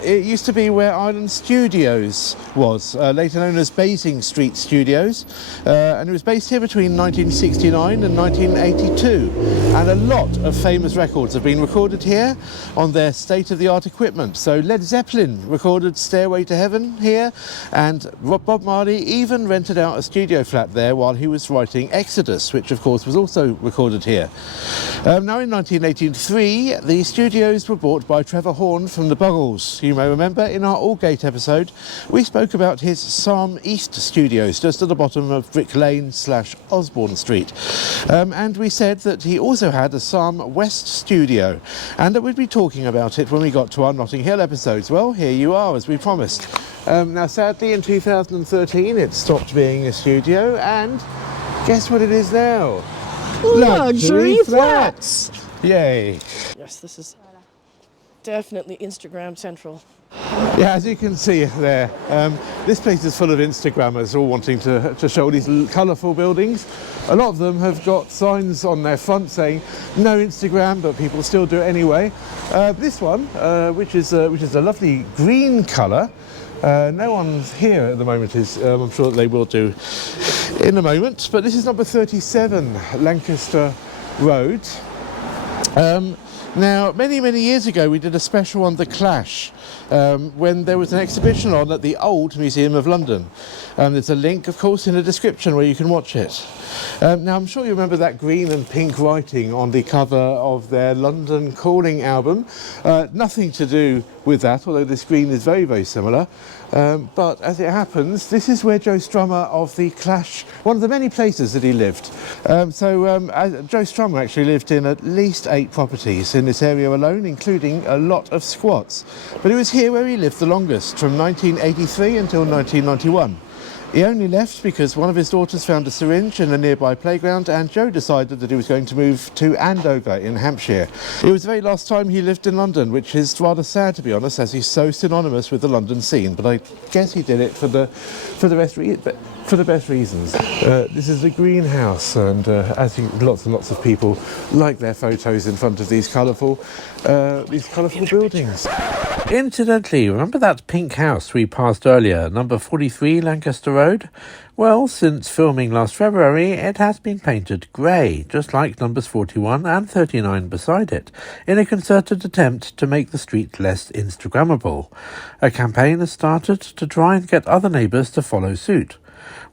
it used to be where Island Studios was, later known as Basing Street Studios, and it was based here between 1969 and 1982, and a lot of famous records have been recorded here on their state-of-the-art equipment. So Led Zeppelin recorded Stairway to Heaven here, and Bob Marley even rented out a studio flat there while he was writing Exodus, which of course was also recorded here. Now in 1983, the studios were bought by Trevor Horn from the Buggles. You may remember in our Aldgate episode, we spoke about his Psalm East studios just at the bottom of Brick Lane / Osborne Street. And we said that he also had a Psalm West studio, and that we'd be talking about it when we got to our Notting Hill episodes. Well, here you are, as we promised. Now, sadly, in 2013, it stopped being a studio, and guess what it is now? Luxury flats! Yay! Yes, this is definitely Instagram central. Yeah, as you can see there, this place is full of Instagrammers all wanting to show all these colourful buildings. A lot of them have got signs on their front saying no Instagram, but people still do it anyway. This one, which is a lovely green colour, no one's here at the moment. I'm sure that they will do in a moment. But this is number 37, Lancaster Road. Now, many years ago, we did a special on The Clash, when there was an exhibition on at the Old Museum of London. There's a link, of course, in the description where you can watch it. Now, I'm sure you remember that green and pink writing on the cover of their London Calling album. Nothing to do with that, although this green is very similar. But as it happens, this is where Joe Strummer of The Clash, one of the many places that he lived. Joe Strummer actually lived in at least 8 properties in this area alone, including a lot of squats. But it was here where he lived the longest, from 1983 until 1991. He only left because one of his daughters found a syringe in a nearby playground and Joe decided that he was going to move to Andover in Hampshire. It was the very last time he lived in London, which is rather sad to be honest, as he's so synonymous with the London scene, but I guess he did it for the best reasons. This is the greenhouse, and as you, lots and lots of people like their photos in front of these colourful buildings. Incidentally, remember that pink house we passed earlier, number 43 Lancaster Road? Well, since filming last February, it has been painted grey, just like numbers 41 and 39 beside it, in a concerted attempt to make the street less Instagrammable. A campaign has started to try and get other neighbours to follow suit.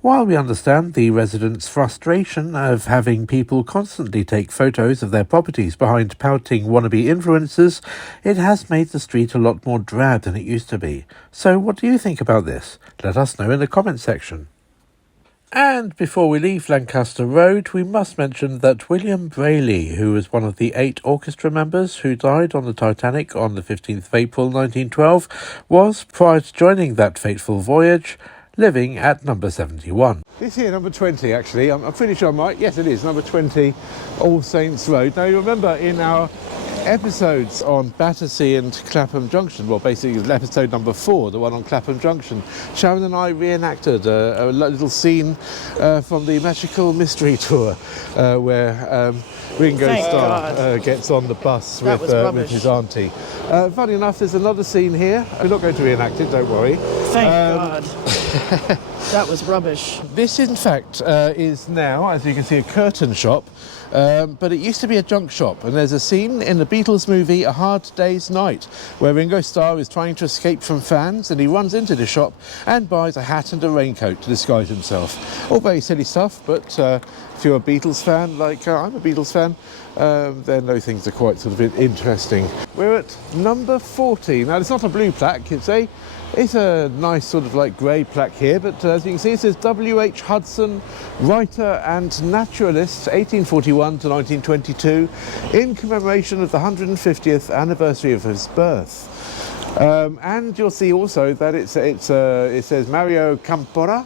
While we understand the residents' frustration of having people constantly take photos of their properties behind pouting wannabe influencers, it has made the street a lot more drab than it used to be. So what do you think about this? Let us know in the comments section. And before we leave Lancaster Road, we must mention that William Brayley, who was one of the 8 orchestra members who died on the Titanic on the 15th of April 1912, was, prior to joining that fateful voyage, living at number 71. This here, number 20 actually, I'm pretty sure I'm right. Yes, it is, number 20 All Saints Road. Now you remember in our episodes on Battersea and Clapham Junction, well basically episode number 4, the one on Clapham Junction, Sharon and I reenacted a little scene from the Magical Mystery Tour where Ringo Starr gets on the bus with his auntie. Funny enough, there's another scene here. We're not going to reenact it, don't worry. Thank God. That was rubbish. This, in fact, is now, as you can see, a curtain shop, but it used to be a junk shop. And there's a scene in the Beatles movie A Hard Day's Night where Ringo Starr is trying to escape from fans, and he runs into the shop and buys a hat and a raincoat to disguise himself. All very silly stuff, but if you're a Beatles fan, like I'm a Beatles fan, then those things are quite sort of interesting. We're at number 40. Now, it's not a blue plaque, it's a nice sort of like grey plaque here, but as you can see it says W.H.Hudson, writer and naturalist, 1841 to 1922, in commemoration of the 150th anniversary of his birth. And you'll see also that it says Mario Campora,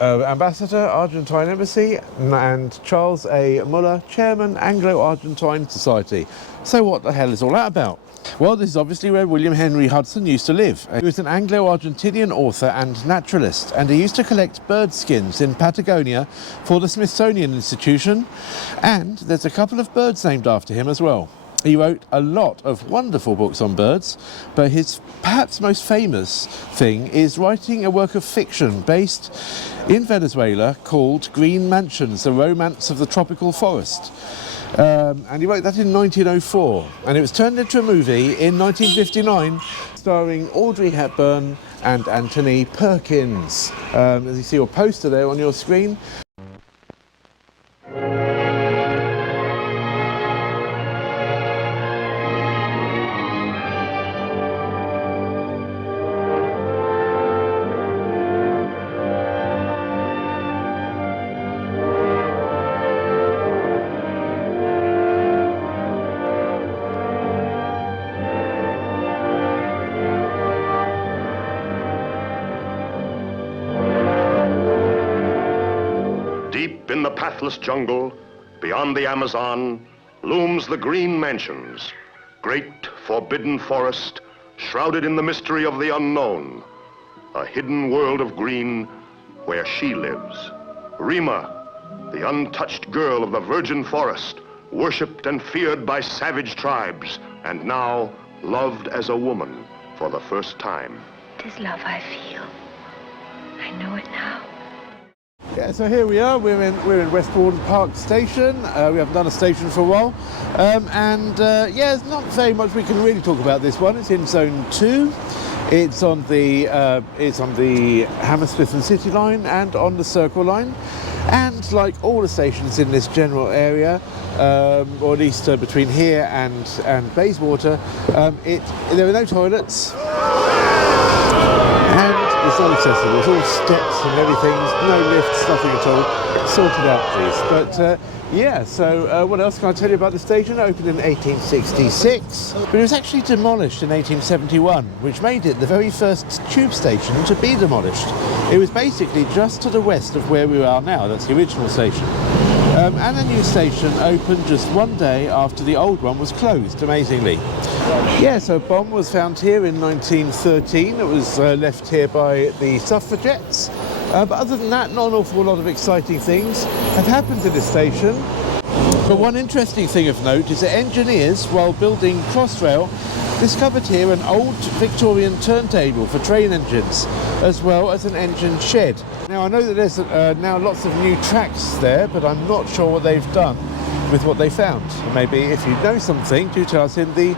Ambassador, Argentine Embassy, and Charles A. Muller, Chairman, Anglo-Argentine Society. So what the hell is all that about? Well, this is obviously where William Henry Hudson used to live. He was an Anglo-Argentinian author and naturalist, and he used to collect bird skins in Patagonia for the Smithsonian Institution, and there's a couple of birds named after him as well. He wrote a lot of wonderful books on birds, but his perhaps most famous thing is writing a work of fiction based in Venezuela called Green Mansions, The Romance of the Tropical Forest. And he wrote that in 1904, and it was turned into a movie in 1959 starring Audrey Hepburn and Anthony Perkins. As you see your poster there on your screen. In the pathless jungle, beyond the Amazon, looms the Green Mansions, great forbidden forest, shrouded in the mystery of the unknown, a hidden world of green where she lives. Rima, the untouched girl of the virgin forest, worshipped and feared by savage tribes, and now loved as a woman for the first time. Tis love I feel. I know it now. Yeah, so here we are, we're in Westbourne Park Station. We haven't done a station for a while. Yeah, there's not very much we can really talk about this one. It's in Zone 2. It's on the Hammersmith and City line and on the Circle line. And like all the stations in this general area, or at least between here and Bayswater, there are no toilets. And it's not accessible. It's all steps and everything, no lifts, nothing at all. Sorted out, please. But yeah, so what else can I tell you about the station? It opened in 1866, but it was actually demolished in 1871, which made it the very first tube station to be demolished. It was basically just to the west of where we are now. That's the original station. And a new station opened just one day after the old one was closed, amazingly. Yeah, so a bomb was found here in 1913. It was left here by the suffragettes. But other than that, not an awful lot of exciting things have happened to this station. But one interesting thing of note is that engineers, while building Crossrail, discovered here an old Victorian turntable for train engines, as well as an engine shed. Now I know that there's now lots of new tracks there, but I'm not sure what they've done with what they found. Maybe if you know something, do tell us in the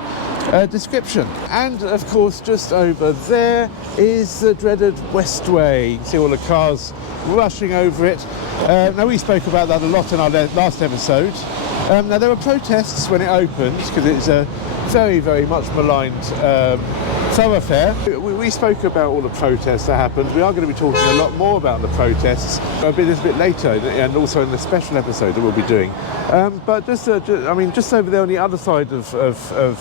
description. And of course, just over there is the dreaded Westway. You can see all the cars rushing over it. Now we spoke about that a lot in our last episode. Now there were protests when it opened because it's a very, very much maligned thoroughfare. We spoke about all the protests that happened. We are going to be talking a lot more about the protests a bit later, and also in the special episode that we'll be doing. But just over there on the other side of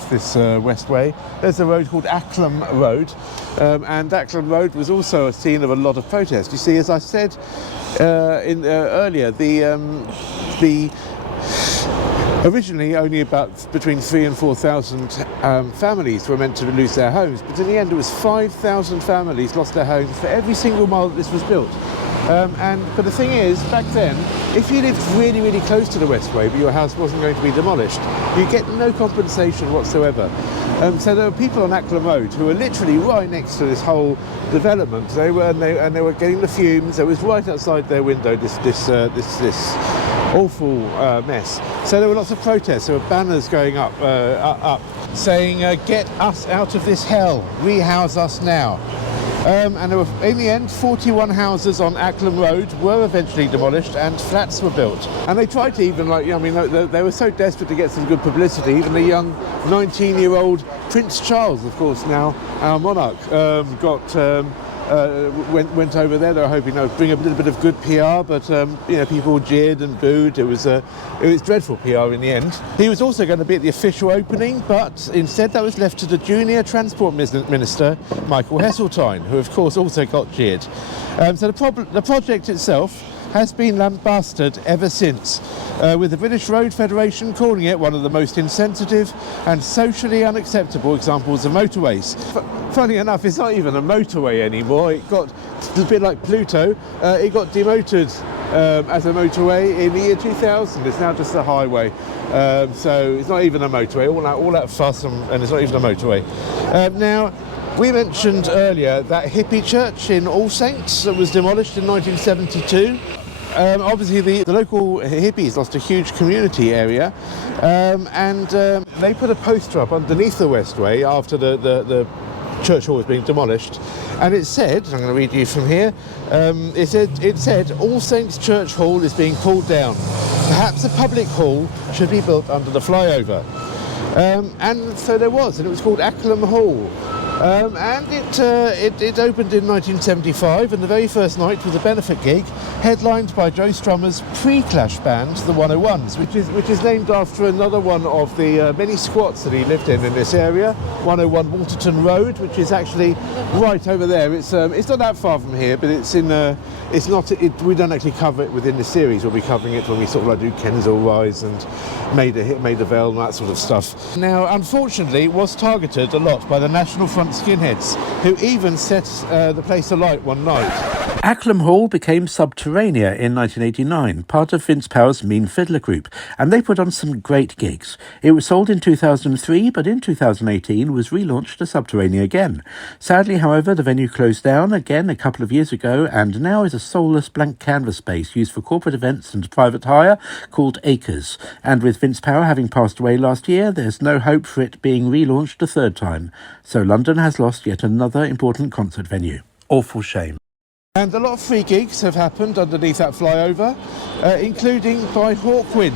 this Westway, there's a road called Acklam Road, and Acklam Road was also a scene of a lot of protest. You see, as I said earlier, the originally, only about between 3,000 and 4,000 families were meant to lose their homes, but in the end it was 5,000 families lost their homes for every single mile that this was built. But the thing is, back then, if you lived really, really close to the Westway, but your house wasn't going to be demolished, you get no compensation whatsoever. So there were people on Acklam Road who were literally right next to this whole development. They were getting the fumes. It was right outside their window. This awful mess. So there were lots of protests. There were banners going up saying, "Get us out of this hell. Rehouse us now." And there were, in the end, 41 houses on Acklam Road were eventually demolished and flats were built. And they tried to even, they were so desperate to get some good publicity. Even the young 19-year-old Prince Charles, of course, now our monarch, went over there. They were hoping that would bring a little bit of good PR, but people jeered and booed. It was dreadful PR in the end. He was also going to be at the official opening, but instead that was left to the junior transport minister, Michael Heseltine, who of course also got jeered. So the project itself has been lambasted ever since, with the British Road Federation calling it one of the most insensitive and socially unacceptable examples of motorways. Funny enough, it's not even a motorway anymore. It got, a bit like Pluto, it got demoted as a motorway in the year 2000. It's now just a highway. So it's not even a motorway, all that fuss, and it's not even a motorway. Now, we mentioned earlier that hippie church in All Saints that was demolished in 1972. Obviously the local hippies lost a huge community area, and they put a poster up underneath the Westway after the church hall was being demolished, and it said, I'm going to read you from here, it said All Saints Church Hall is being pulled down. Perhaps a public hall should be built under the flyover. And so there was, and it was called Acklam Hall. And it opened in 1975, and the very first night was a benefit gig headlined by Joe Strummer's pre-Clash band, the 101s, which is named after another one of the many squats that he lived in this area, 101 Waterton Road, which is actually right over there. It's not that far from here, but we don't actually cover it within the series. We'll be covering it when we sort of do Kensal Rise and Maida Vale and that sort of stuff. Now, unfortunately, it was targeted a lot by the National Front skinheads, who even set the place alight one night. Acklam Hall became Subterranea in 1989, part of Vince Power's Mean Fiddler group, and they put on some great gigs. It was sold in 2003, but in 2018 was relaunched as Subterranea again. Sadly, however, the venue closed down again a couple of years ago, and now is a soulless blank canvas space used for corporate events and private hire called Acres. And with Vince Power having passed away last year, there's no hope for it being relaunched a third time. So London has lost yet another important concert venue. Awful shame. And a lot of free gigs have happened underneath that flyover, including by Hawkwind.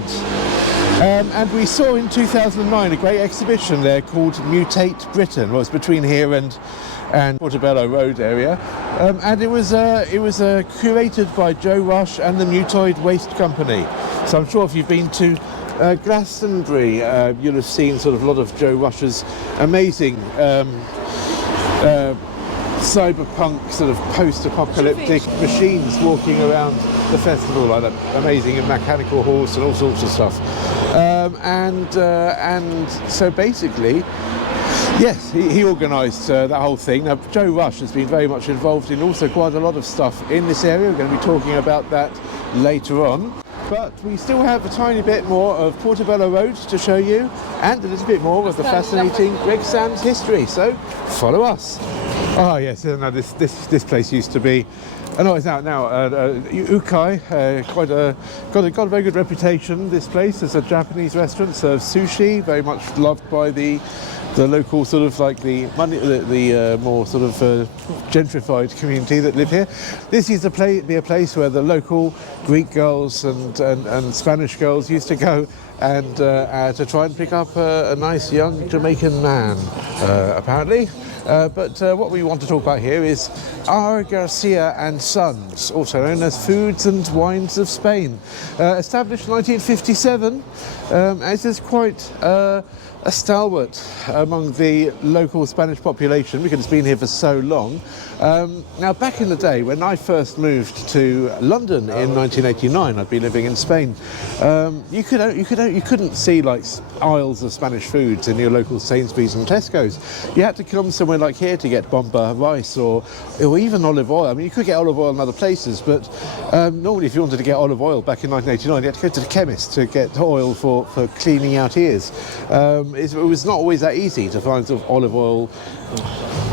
And we saw in 2009 a great exhibition there called Mutate Britain. Well, it's between here and Portobello Road area. And it was curated by Joe Rush and the Mutoid Waste Company. So I'm sure if you've been to Glastonbury, you'll have seen sort of a lot of Joe Rush's amazing cyberpunk sort of post-apocalyptic machines walking around the festival, like that amazing mechanical horse and all sorts of stuff. And so basically, yes, he organised that whole thing. Now, Joe Rush has been very much involved in also quite a lot of stuff in this area. We're going to be talking about that later on. But we still have a tiny bit more of Portobello Road to show you, and a little bit more of the fascinating Greg Sands history. So follow us. Oh yes, no, this place used to be. No, it's out now. Ukai, got a very good reputation. This place as a Japanese restaurant, serves sushi, very much loved by the local sort of like the more sort of gentrified community that live here. This used to be a place where the local Greek girls and Spanish girls used to go and to try and pick up a nice young Jamaican man, apparently. But what we want to talk about here is R. Garcia and Sons, also known as Foods and Wines of Spain. Established in 1957, it is quite a stalwart among the local Spanish population because it's been here for so long. Now, back in the day when I first moved to London in 1989, I'd been living in Spain. You couldn't see like aisles of Spanish foods in your local Sainsbury's and Tesco's. You had to come somewhere like here to get bomba rice or even olive oil. I mean, you could get olive oil in other places, but normally if you wanted to get olive oil back in 1989, you had to go to the chemist to get oil for cleaning out ears. It was not always that easy to find sort of olive oil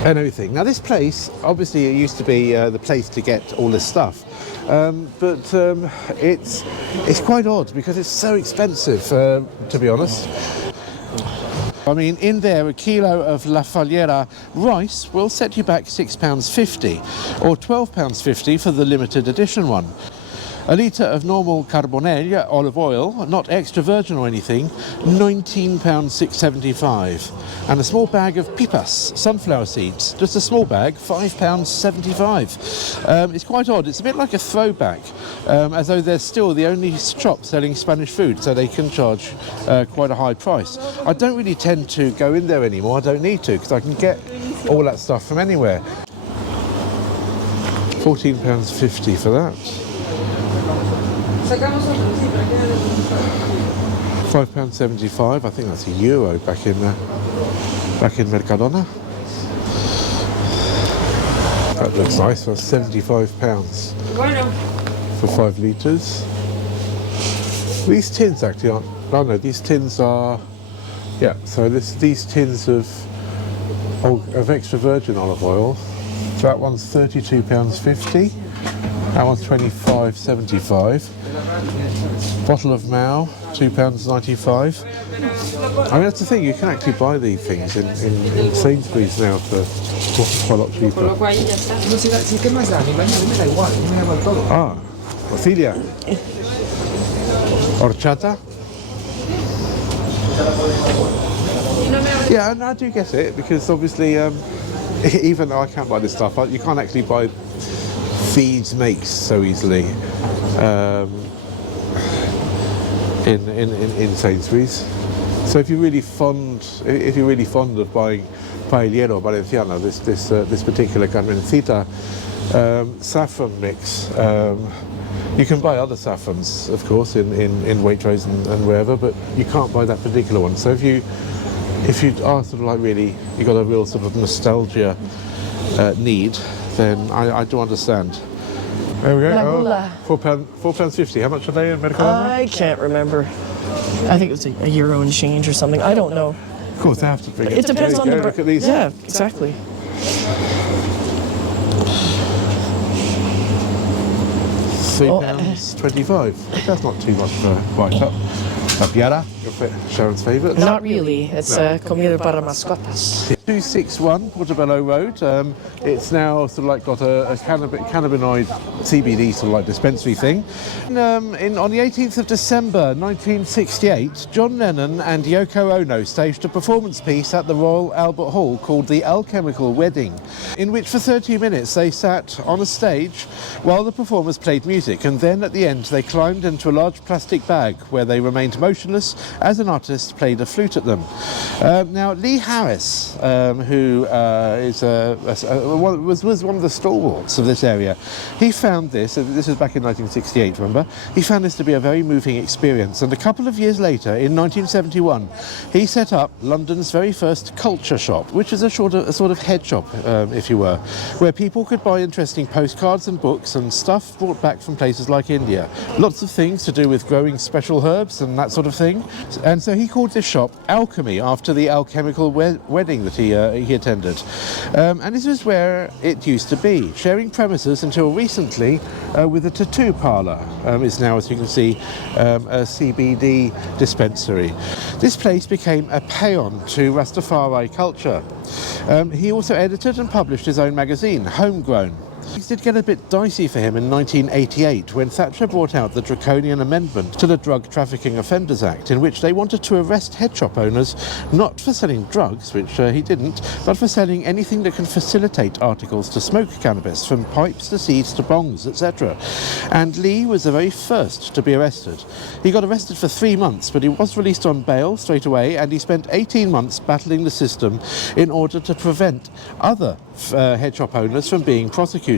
and everything. Now this place, obviously it used to be the place to get all this stuff, but it's quite odd because it's so expensive, to be honest. I mean, in there, a kilo of La Faliera rice will set you back £6.50 or £12.50 for the limited edition one. A litre of normal carbonell, olive oil, not extra virgin or anything, £19.675. And a small bag of pipas, sunflower seeds, just a small bag, £5.75. It's quite odd. It's a bit like a throwback, as though they're still the only shop selling Spanish food, so they can charge quite a high price. I don't really tend to go in there anymore. I don't need to, because I can get all that stuff from anywhere. £14.50 for that. £5.75, I think that's €1 back in Mercadona. That looks nice, that's £75 for 5 litres. These tins actually aren't, oh no, these tins are, yeah, so these tins of extra virgin olive oil, so that one's £32.50. That one's £25.75. Bottle of Mao, £2.95. I mean, that's the thing, you can actually buy these things in Sainsbury's now for quite a lot cheaper. Ah, Ophelia. Horchata. Yeah, and I do get it, because obviously, even though I can't buy this stuff, you can't actually buy feeds makes so easily in Sainsbury's. So if you're really fond of buying paellero valenciano, this particular carmencita saffron mix, you can buy other saffrons, of course, in Waitrose and wherever, but you can't buy that particular one. So if you are sort of like really, you got a real sort of nostalgia need, then I do understand. There we go. £4.50. How much are they in Mercadona? I can't remember. I think it was a euro and change or something. I don't know. Of course, they have to bring it. It depends on the. Look at these. Yeah, exactly. £3.25. That's not too much for a bite-up. La piara, Sharon's favourite. Not really. It's comida para mascotas. 261 Portobello Road. It's now sort of like got a cannabinoid CBD sort of like dispensary thing. And, on the 18th of December 1968, John Lennon and Yoko Ono staged a performance piece at the Royal Albert Hall called The Alchemical Wedding, in which for 30 minutes they sat on a stage while the performers played music, and then at the end they climbed into a large plastic bag where they remained motionless as an artist played a flute at them. Now, Lee Harris, who was one of the stalwarts of this area, he found this was back in 1968, remember? He found this to be a very moving experience, and a couple of years later, in 1971, he set up London's very first culture shop, which is a sort of head shop, if you were, where people could buy interesting postcards and books and stuff brought back from places like India. Lots of things to do with growing special herbs and that sort of thing. And so he called this shop Alchemy, after the alchemical wedding that he attended. And this is where it used to be, sharing premises until recently with a tattoo parlour. It's now, as you can see, a CBD dispensary. This place became a paean to Rastafari culture. He also edited and published his own magazine, Homegrown. Things did get a bit dicey for him in 1988 when Thatcher brought out the draconian amendment to the Drug Trafficking Offenders Act, in which they wanted to arrest head shop owners not for selling drugs, which he didn't, but for selling anything that can facilitate articles to smoke cannabis, from pipes to seeds to bongs, etc. And Lee was the very first to be arrested. He got arrested for 3 months, but he was released on bail straight away, and he spent 18 months battling the system in order to prevent other head shop owners from being prosecuted.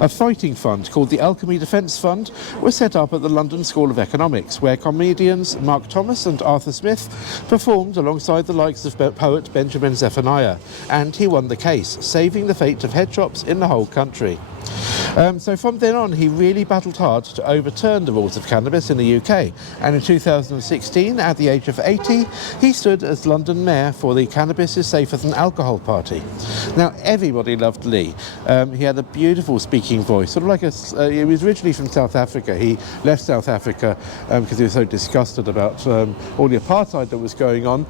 A fighting fund called the Alchemy Defence Fund was set up at the London School of Economics, where comedians Mark Thomas and Arthur Smith performed alongside the likes of poet Benjamin Zephaniah, and he won the case, saving the fate of head shops in the whole country. So from then on, he really battled hard to overturn the rules of cannabis in the UK, and in 2016, at the age of 80, he stood as London Mayor for the Cannabis is Safer Than Alcohol party. Now, everybody loved Lee. He had a beautiful speaking voice, sort of like he was originally from South Africa. He left South Africa because he was so disgusted about all the apartheid that was going on.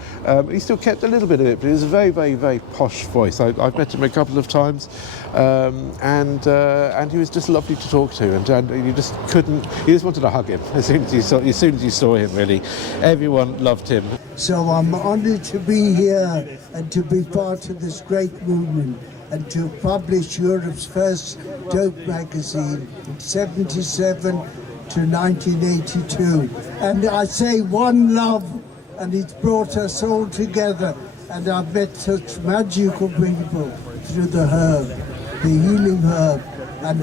He still kept a little bit of it, but it was a very, very, very posh voice. I've met him a couple of times, and he was just lovely to talk to, and you just wanted to hug him as soon as you saw him, really. Everyone loved him. So I'm honoured to be here and to be part of this great movement and to publish Europe's first dope magazine from 77 to 1982. And I say one love, and it's brought us all together, and I've met such magical people through the herb, the healing herb. And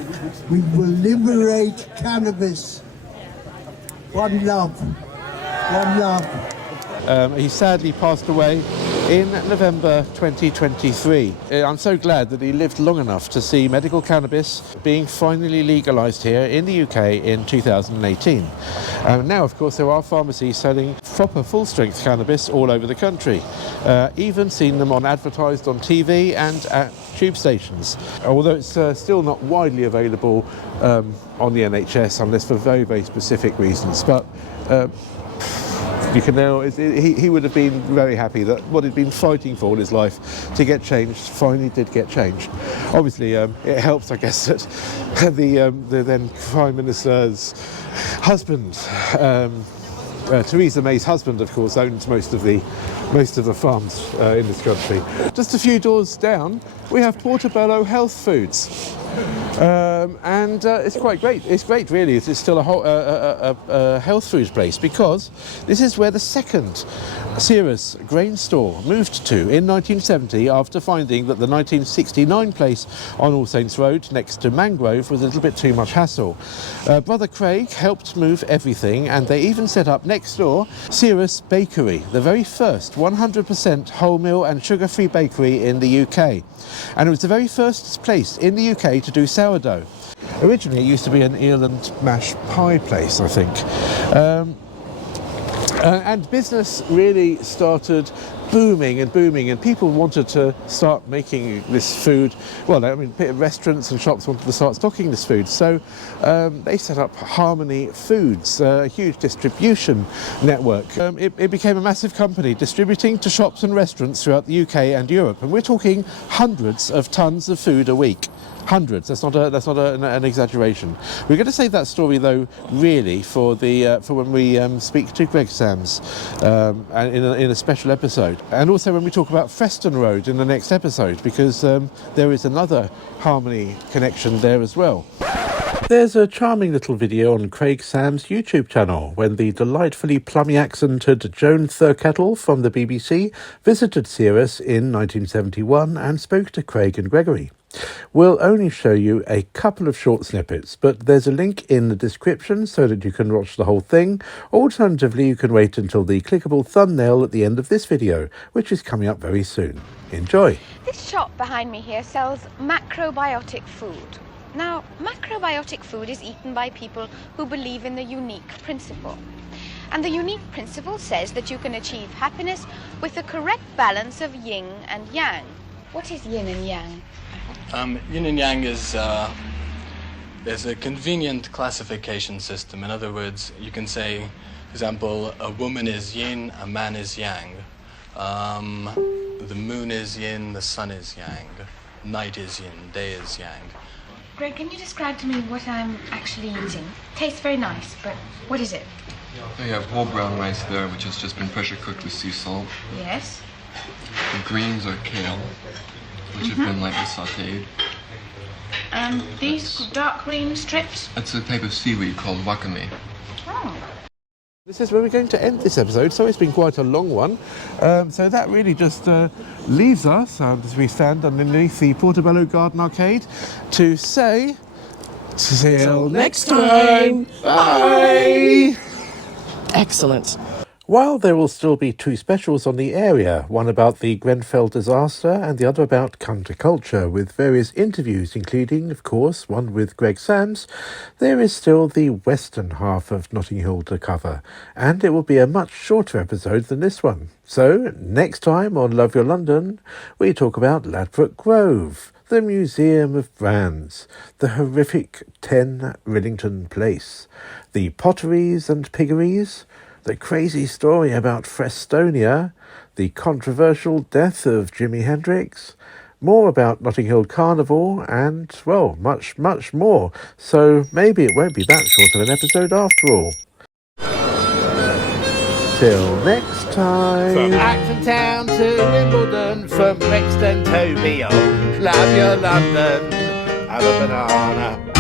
we will liberate cannabis. One love. One love. He sadly passed away in November 2023. I'm so glad that he lived long enough to see medical cannabis being finally legalised here in the UK in 2018. Now, of course, there are pharmacies selling proper full-strength cannabis all over the country. Even seen them advertised on TV and at tube stations. Although it's still not widely available on the NHS, unless for very, very specific reasons. But you can now, he would have been very happy that what he'd been fighting for all his life to get changed finally did get changed. Obviously, it helps, I guess, that the then Prime Minister's husband, Theresa May's husband, of course, owns most of the farms in this country. Just a few doors down, we have Portobello Health Foods. And it's quite great. It's great, really. It's still a health foods place, because this is where the second Ceres grain store moved to in 1970, after finding that the 1969 place on All Saints Road next to Mangrove was a little bit too much hassle. Brother Craig helped move everything, and they even set up next door Ceres Bakery, the very first 100% wholemeal and sugar-free bakery in the UK. And it was the very first place in the UK to do sourdough. Originally, it used to be an eel and mash pie place, I think. And business really started booming and booming, and people wanted to start making this food. Well, I mean, restaurants and shops wanted to start stocking this food, so they set up Harmony Foods, a huge distribution network. It became a massive company distributing to shops and restaurants throughout the UK and Europe, and we're talking hundreds of tons of food a week. Hundreds. That's not an exaggeration. We're going to save that story, though, really for when we speak to Greg Sams and in a special episode, and also when we talk about Preston Road in the next episode, because there is another Harmony connection there as well. There's a charming little video on Craig Sam's YouTube channel when the delightfully plummy accented Joan Thurkettle from the BBC visited Ceres in 1971 and spoke to Craig and Gregory. We'll only show you a couple of short snippets, but there's a link in the description so that you can watch the whole thing. Alternatively, you can wait until the clickable thumbnail at the end of this video, which is coming up very soon. Enjoy! This shop behind me here sells macrobiotic food. Now, macrobiotic food is eaten by people who believe in the unique principle. And the unique principle says that you can achieve happiness with the correct balance of yin and yang. What is yin and yang? Yin and yang is a convenient classification system. In other words, you can say, for example, a woman is yin, a man is yang. The moon is yin, the sun is yang. Night is yin, day is yang. Greg, can you describe to me what I'm actually eating? Tastes very nice, but what is it? You have whole brown rice there, which has just been pressure cooked with sea salt. Yes. The greens are kale, which have been lightly sautéed. And these dark green strips? That's a type of seaweed called wakame. Oh. This is where we're going to end this episode, so it's been quite a long one. So that really just leaves us, as we stand underneath the Portobello Garden Arcade, to say... till next time! Bye! Excellent. While there will still be two specials on the area, one about the Grenfell disaster and the other about counterculture, with various interviews, including, of course, one with Greg Sams, there is still the western half of Notting Hill to cover, and it will be a much shorter episode than this one. So, next time on Love Your London, we talk about Ladbroke Grove, the Museum of Brands, the horrific 10 Rillington Place, the potteries and piggeries, the crazy story about Frestonia, the controversial death of Jimi Hendrix, more about Notting Hill Carnival, and, well, much, much more. So maybe it won't be that short of an episode after all. Till next time. From Acton Town to Wimbledon, from Brixton to beyond, love your London, have a banana.